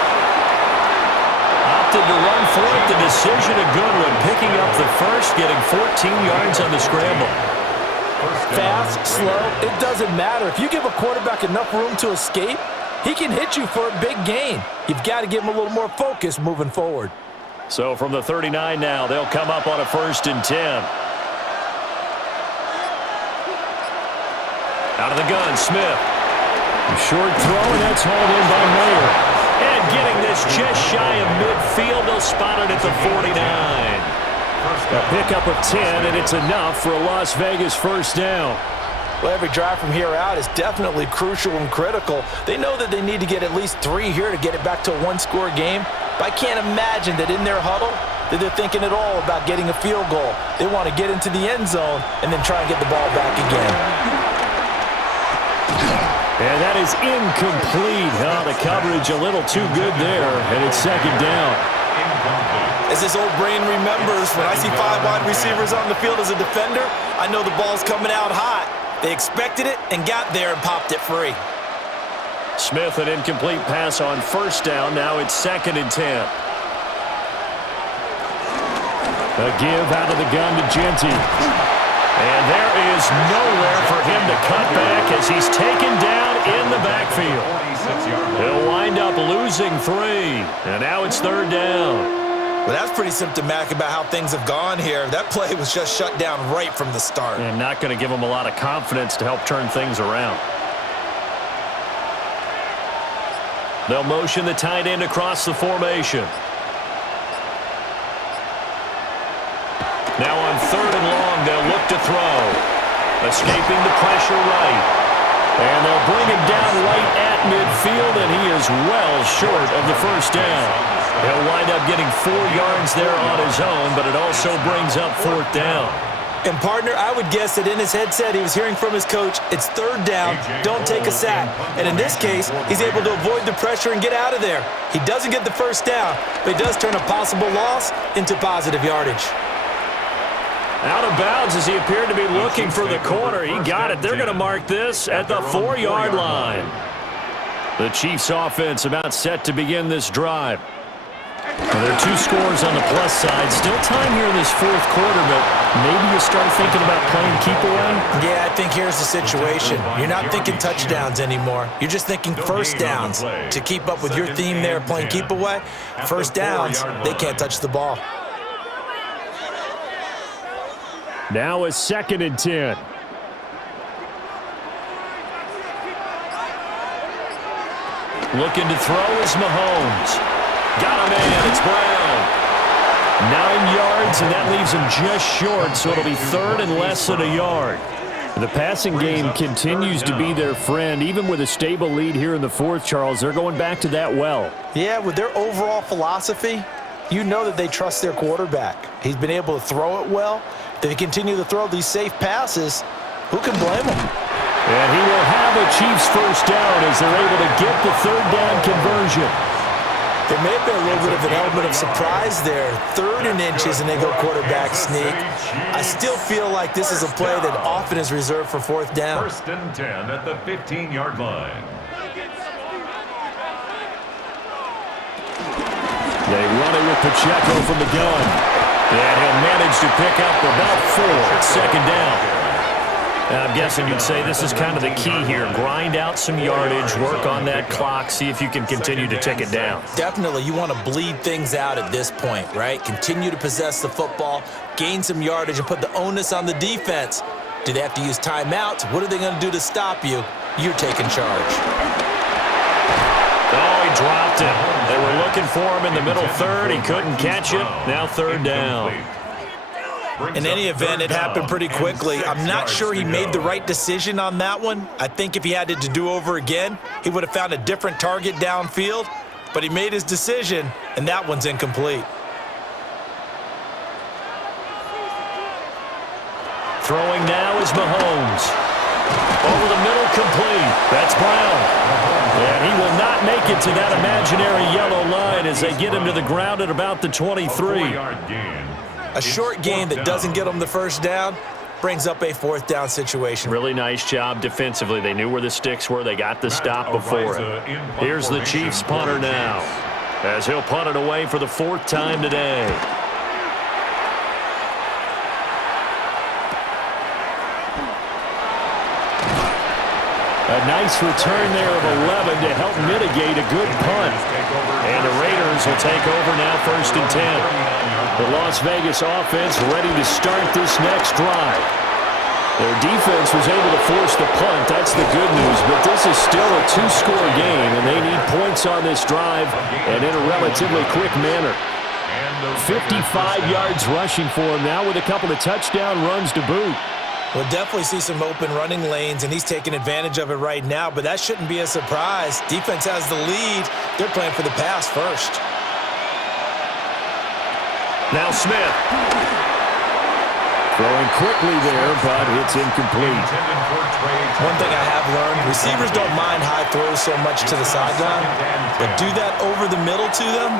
Opted to run for it. The decision a good one. Picking up the first, getting 14 yards on the scramble. Fast, slow, it doesn't matter. If you give a quarterback enough room to escape, he can hit you for a big gain. You've got to give him a little more focus moving forward. So from the 39 now, they'll come up on a 1st and 10. Out of the gun, Smith. A short throw, and that's hauled in by Mayer. And getting this just shy of midfield, they'll spot it at the 49. A pickup of 10, and it's enough for a Las Vegas first down. Well, every drive from here out is definitely crucial and critical. They know that they need to get at least 3 here to get it back to a 1-score game. But I can't imagine that in their huddle that they're thinking at all about getting a field goal. They want to get into the end zone and then try and get the ball back again. And that is incomplete. Oh, the coverage a little too good there, and it's 2nd down. As this old brain remembers, when I see 5 wide receivers on the field as a defender, I know the ball's coming out hot. They expected it and got there and popped it free. Smith, an incomplete pass on first down. Now it's 2nd and 10. A give out of the gun to Genty. And there is nowhere for him to cut back as he's taken down in the backfield. He'll wind up losing 3. And now it's 3rd down. Well, that's pretty symptomatic about how things have gone here. That play was just shut down right from the start. And not going to give him a lot of confidence to help turn things around. They'll motion the tight end across the formation. Now on 3rd and long, they'll look to throw. Escaping the pressure right. And they'll bring him down right at midfield, and he is well short of the first down. He'll wind up getting 4 yards there on his own, but it also brings up 4th down. And, partner, I would guess that in his headset he was hearing from his coach, it's 3rd down, don't take a sack. And in this case, he's able to avoid the pressure and get out of there. He doesn't get the first down, but he does turn a possible loss into positive yardage. Out of bounds as he appeared to be looking for the corner. He got it. They're going to mark this at the 4-yard line. The Chiefs offense about set to begin this drive. Well, there are 2 scores on the plus side. Still time here in this 4th quarter, but maybe you start thinking about playing keep away? Yeah, I think here's the situation. You're not thinking touchdowns anymore. You're just thinking first downs. To keep up with your theme there, playing keep away, first downs, they can't touch the ball. Now it's 2nd and 10. Looking to throw is Mahomes. Got a man, it's Brown. 9 yards, and that leaves him just short, so it'll be 3rd and less than a yard. The passing game continues to be their friend. Even with a stable lead here in the 4th, Charles, they're going back to that well. Yeah, with their overall philosophy, you know that they trust their quarterback. He's been able to throw it well. They continue to throw these safe passes. Who can blame them? And he will have a Chiefs first down as they're able to get the 3rd down conversion. There may have been a little bit of an element of surprise there. 3rd and inches, and they go quarterback sneak. I still feel like this is a play that often is reserved for 4th down. 1st and 10 at the 15-yard line. They run it with Pacheco from the gun. And he'll manage to pick up about 4. It's 2nd down. And I'm guessing you'd say this is kind of the key here. Grind out some yardage, work on that clock, see if you can continue to tick it down. Definitely. You want to bleed things out at this point, right? Continue to possess the football, gain some yardage, and put the onus on the defense. Do they have to use timeouts? What are they going to do to stop you? You're taking charge. Oh, he dropped it. They were looking for him in the middle 3rd. He couldn't catch it. Now 3rd down. In any event, it happened pretty quickly. I'm not sure he made the right decision on that one. I think if he had it to do over again, he would have found a different target downfield. But he made his decision, and that one's incomplete. Throwing now is Mahomes. Over the middle, complete. That's Brown. And he will not make it to that imaginary yellow line as they get him to the ground at about the 23. A short gain that doesn't get them the first down brings up a 4th down situation. Really nice job defensively. They knew where the sticks were. They got the stop before it. Here's the Chiefs punter now as he'll punt it away for the 4th time today. A nice return there of 11 to help mitigate a good punt. And the Raiders will take over now 1st and 10. The Las Vegas offense ready to start this next drive. Their defense was able to force the punt. That's the good news. But this is still a 2-score game, and they need points on this drive and in a relatively quick manner. 55 yards rushing for him now with a couple of touchdown runs to boot. We'll definitely see some open running lanes, and he's taking advantage of it right now, but that shouldn't be a surprise. Defense has the lead. They're playing for the pass first. Now Smith. Throwing quickly there, but it's incomplete. One thing I have learned, receivers don't mind high throws so much to the sideline, but do that over the middle to them,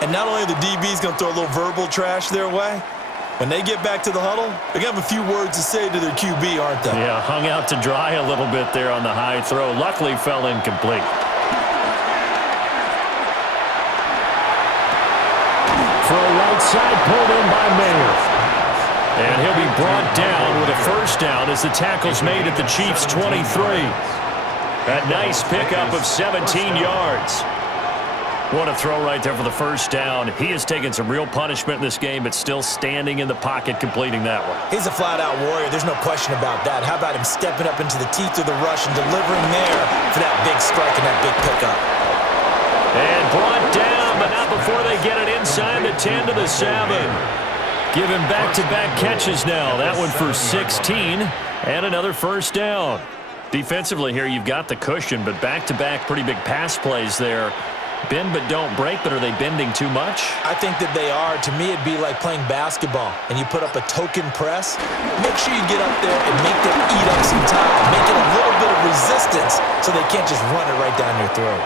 and not only are the DBs going to throw a little verbal trash their way, when they get back to the huddle, they're going to have a few words to say to their QB, aren't they? Yeah, hung out to dry a little bit there on the high throw. Luckily fell incomplete. throw right side, pulled in by Mayer. And he'll be brought down with a first down as the tackle's made at the Chiefs' 23. A nice pickup of 17 yards. What a throw right there for the first down. He has taken some real punishment in this game, but still standing in the pocket completing that one. He's a flat-out warrior. There's no question about that. How about him stepping up into the teeth of the rush and delivering there for that big strike and that big pickup. And brought down, but not before they get it inside the 10 to the 7. Give him back-to-back catches now. That one for 16 and another first down. Defensively here, you've got the cushion, but back-to-back pretty big pass plays there. Bend but don't break, but are they bending too much? I think that they are. To me, it'd be like playing basketball, and you put up a token press. Make sure you get up there and make them eat up some time. Make it a little bit of resistance so they can't just run it right down your throat.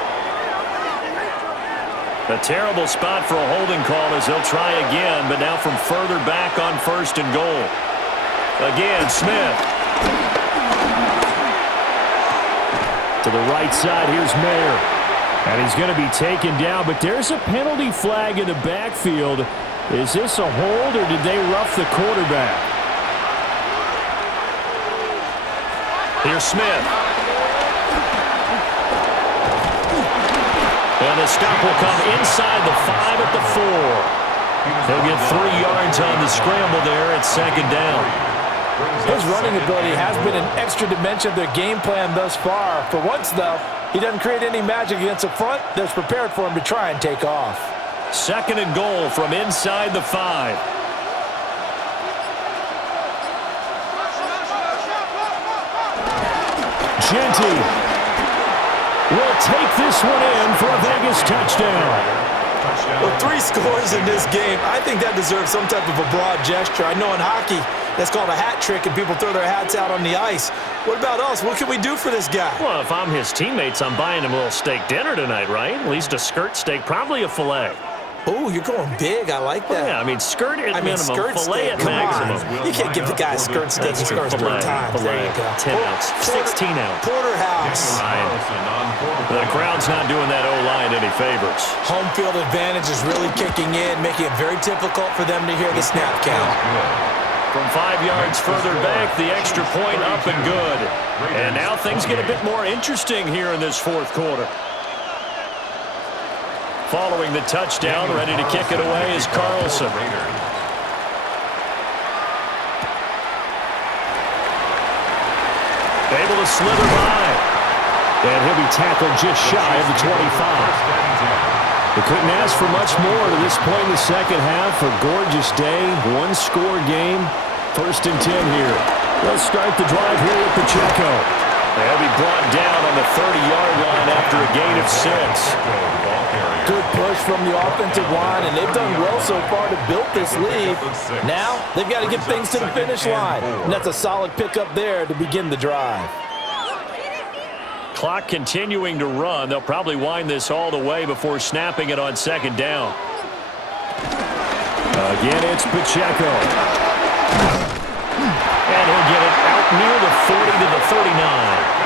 A terrible spot for a holding call as they'll try again, but now from further back on first and goal. Again, Smith. To the right side, here's Mayer. And he's going to be taken down, but there's a penalty flag in the backfield. Is this a hold, or did they rough the quarterback? Here's Smith. And the stop will come inside the 5 at the 4. He'll get 3 yards on the scramble there at second down. His running ability has been an extra dimension of their game plan thus far. For once, though, he doesn't create any magic against the front that's prepared for him to try and take off. Second and goal from inside the 5. Genty will take this one in for a Vegas touchdown. With 3 scores in this game, I think that deserves some type of a broad gesture. I know in hockey, that's called a hat trick, and people throw their hats out on the ice. What about us? What can we do for this guy? Well, if I'm his teammates, I'm buying him a little steak dinner tonight, right? At least a skirt steak, probably a filet. Oh, you're going big. I like that. Yeah, I mean, skirt at minimum, skirt filet steak. at maximum. On. You can't give the guy a skirt steak. He scores 3 times. There you go. 10 ounce, 16 ounce. Porterhouse. The crowd's not doing that O-line any favors. Home field advantage is really kicking in, making it very difficult for them to hear the snap count. From 5 yards further back, the extra point up and good. And now things get a bit more interesting here in this fourth quarter. Following the touchdown, ready to kick it away is Carlson. Able to slither by. And he'll be tackled just shy of the 25. They couldn't ask for much more to this point in the second half. A gorgeous day, 1-score game. First and 10 here. They'll start the drive here with Pacheco. They'll be brought down on the 30-yard line after a gain of 6. Good push from the offensive line, and they've done well so far to build this lead. Now, they've got to get things to the finish line, and that's a solid pickup there to begin the drive. Clock continuing to run. They'll probably wind this all the way before snapping it on second down. Again, it's Pacheco. And he'll get it out near the 40 to the 39.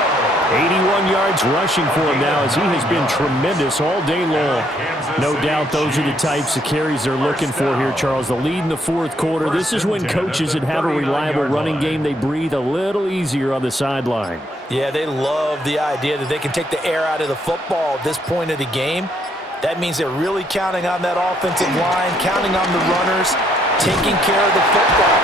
81 yards rushing for him now as he has been tremendous all day long. No doubt those are the types of carries they're looking for here, Charles. The lead in the fourth quarter. This is when coaches that have a reliable running game, they breathe a little easier on the sideline. Yeah, they love the idea that they can take the air out of the football at this point of the game. That means they're really counting on that offensive line, counting on the runners, taking care of the football.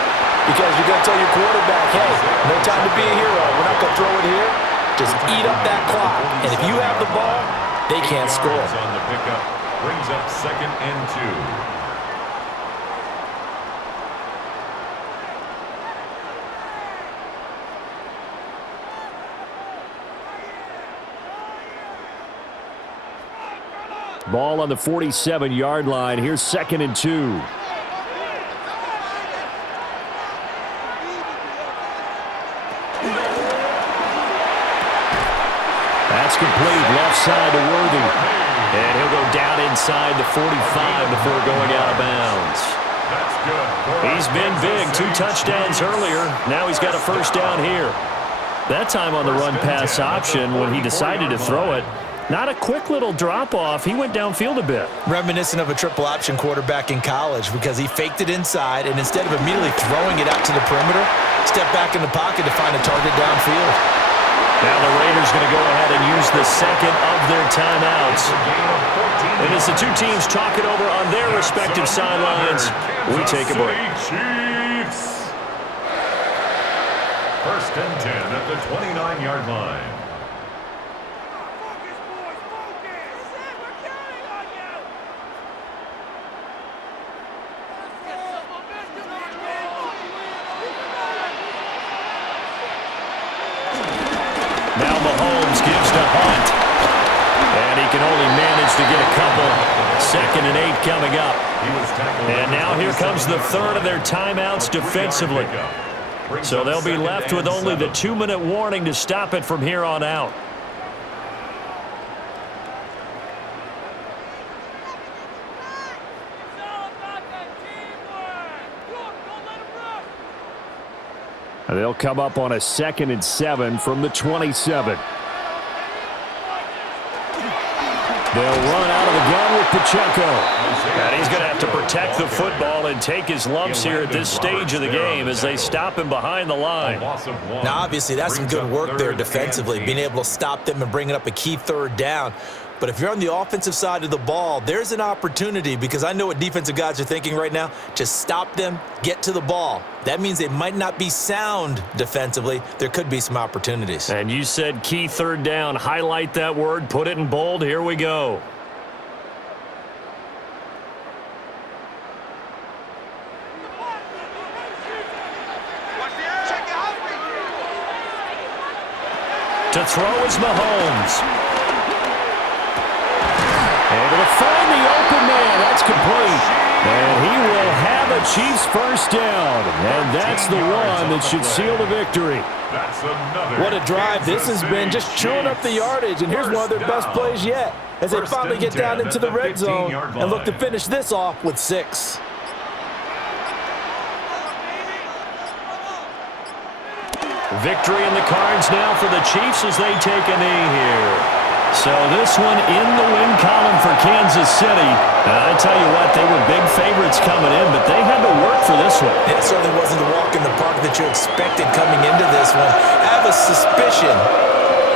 Because you're going to tell your quarterback, hey, no time to be a hero. We're not going to throw it here. Just eat up that clock. And if you have the ball, they can't score. On the pickup brings up second and 2. Ball on the 47-yard line. Here's second and 2. That's complete. Left side to Worthy. And he'll go down inside the 45 before going out of bounds. He's been big. 2 touchdowns earlier. Now he's got a first down here. That time on the run-pass option, when he decided to throw it, Not a quick little drop-off. He went downfield a bit. Reminiscent of a triple option quarterback in college because he faked it inside, and instead of immediately throwing it out to the perimeter, stepped back in the pocket to find a target downfield. Now the Raiders going to go ahead and use the second of their timeouts. And as the two teams talk it over on their respective sidelines, we take a break. Chiefs. First and 10 at the 29-yard line. Now Mahomes gives to Hunt. And he can only manage to get a couple. 2nd and 8 coming up. And now here comes the third of their timeouts defensively. So they'll be left with only the 2-minute warning to stop it from here on out. They'll come up on a 2nd and 7 from the 27. They'll run out of the gun with Pacheco. And he's going to have to protect the football and take his lumps here at this stage of the game as they stop him behind the line. Now, obviously, that's some good work there defensively, being able to stop them and bringing up a key third down. But if you're on the offensive side of the ball, there's an opportunity because I know what defensive guys are thinking right now. Just stop them, get to the ball. That means they might not be sound defensively. There could be some opportunities. And you said key third down. Highlight that word. Put it in bold. Here we go. To throw is Mahomes. Able to find the open man. That's complete. And he will have a Chiefs first down. And that's the one that should seal the victory. What a drive this has been, just chewing up the yardage. And here's one of their best plays yet as they finally get down into the red zone and look to finish this off with 6. Victory in the cards now for the Chiefs as they take a knee here. So this one in the win column for Kansas City. I tell you what, they were big favorites coming in, but they had to work for this one. It certainly wasn't the walk in the park that you expected coming into this one. I have a suspicion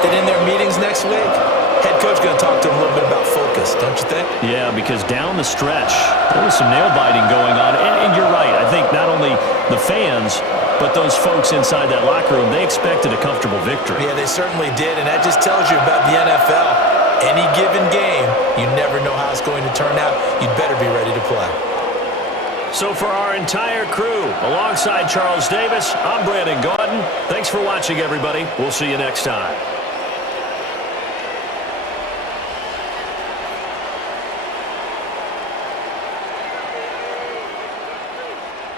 that in their meetings next week, head coach going to talk to them a little bit about focus, don't you think? Yeah, because down the stretch, there was some nail-biting going on. And you're right. I think not only the fans, but those folks inside that locker room, they expected a comfortable victory. Yeah, they certainly did, and that just tells you about the NFL. Any given game, you never know how it's going to turn out. You'd better be ready to play. So for our entire crew, alongside Charles Davis, I'm Brandon Gaudin. Thanks for watching, everybody. We'll see you next time.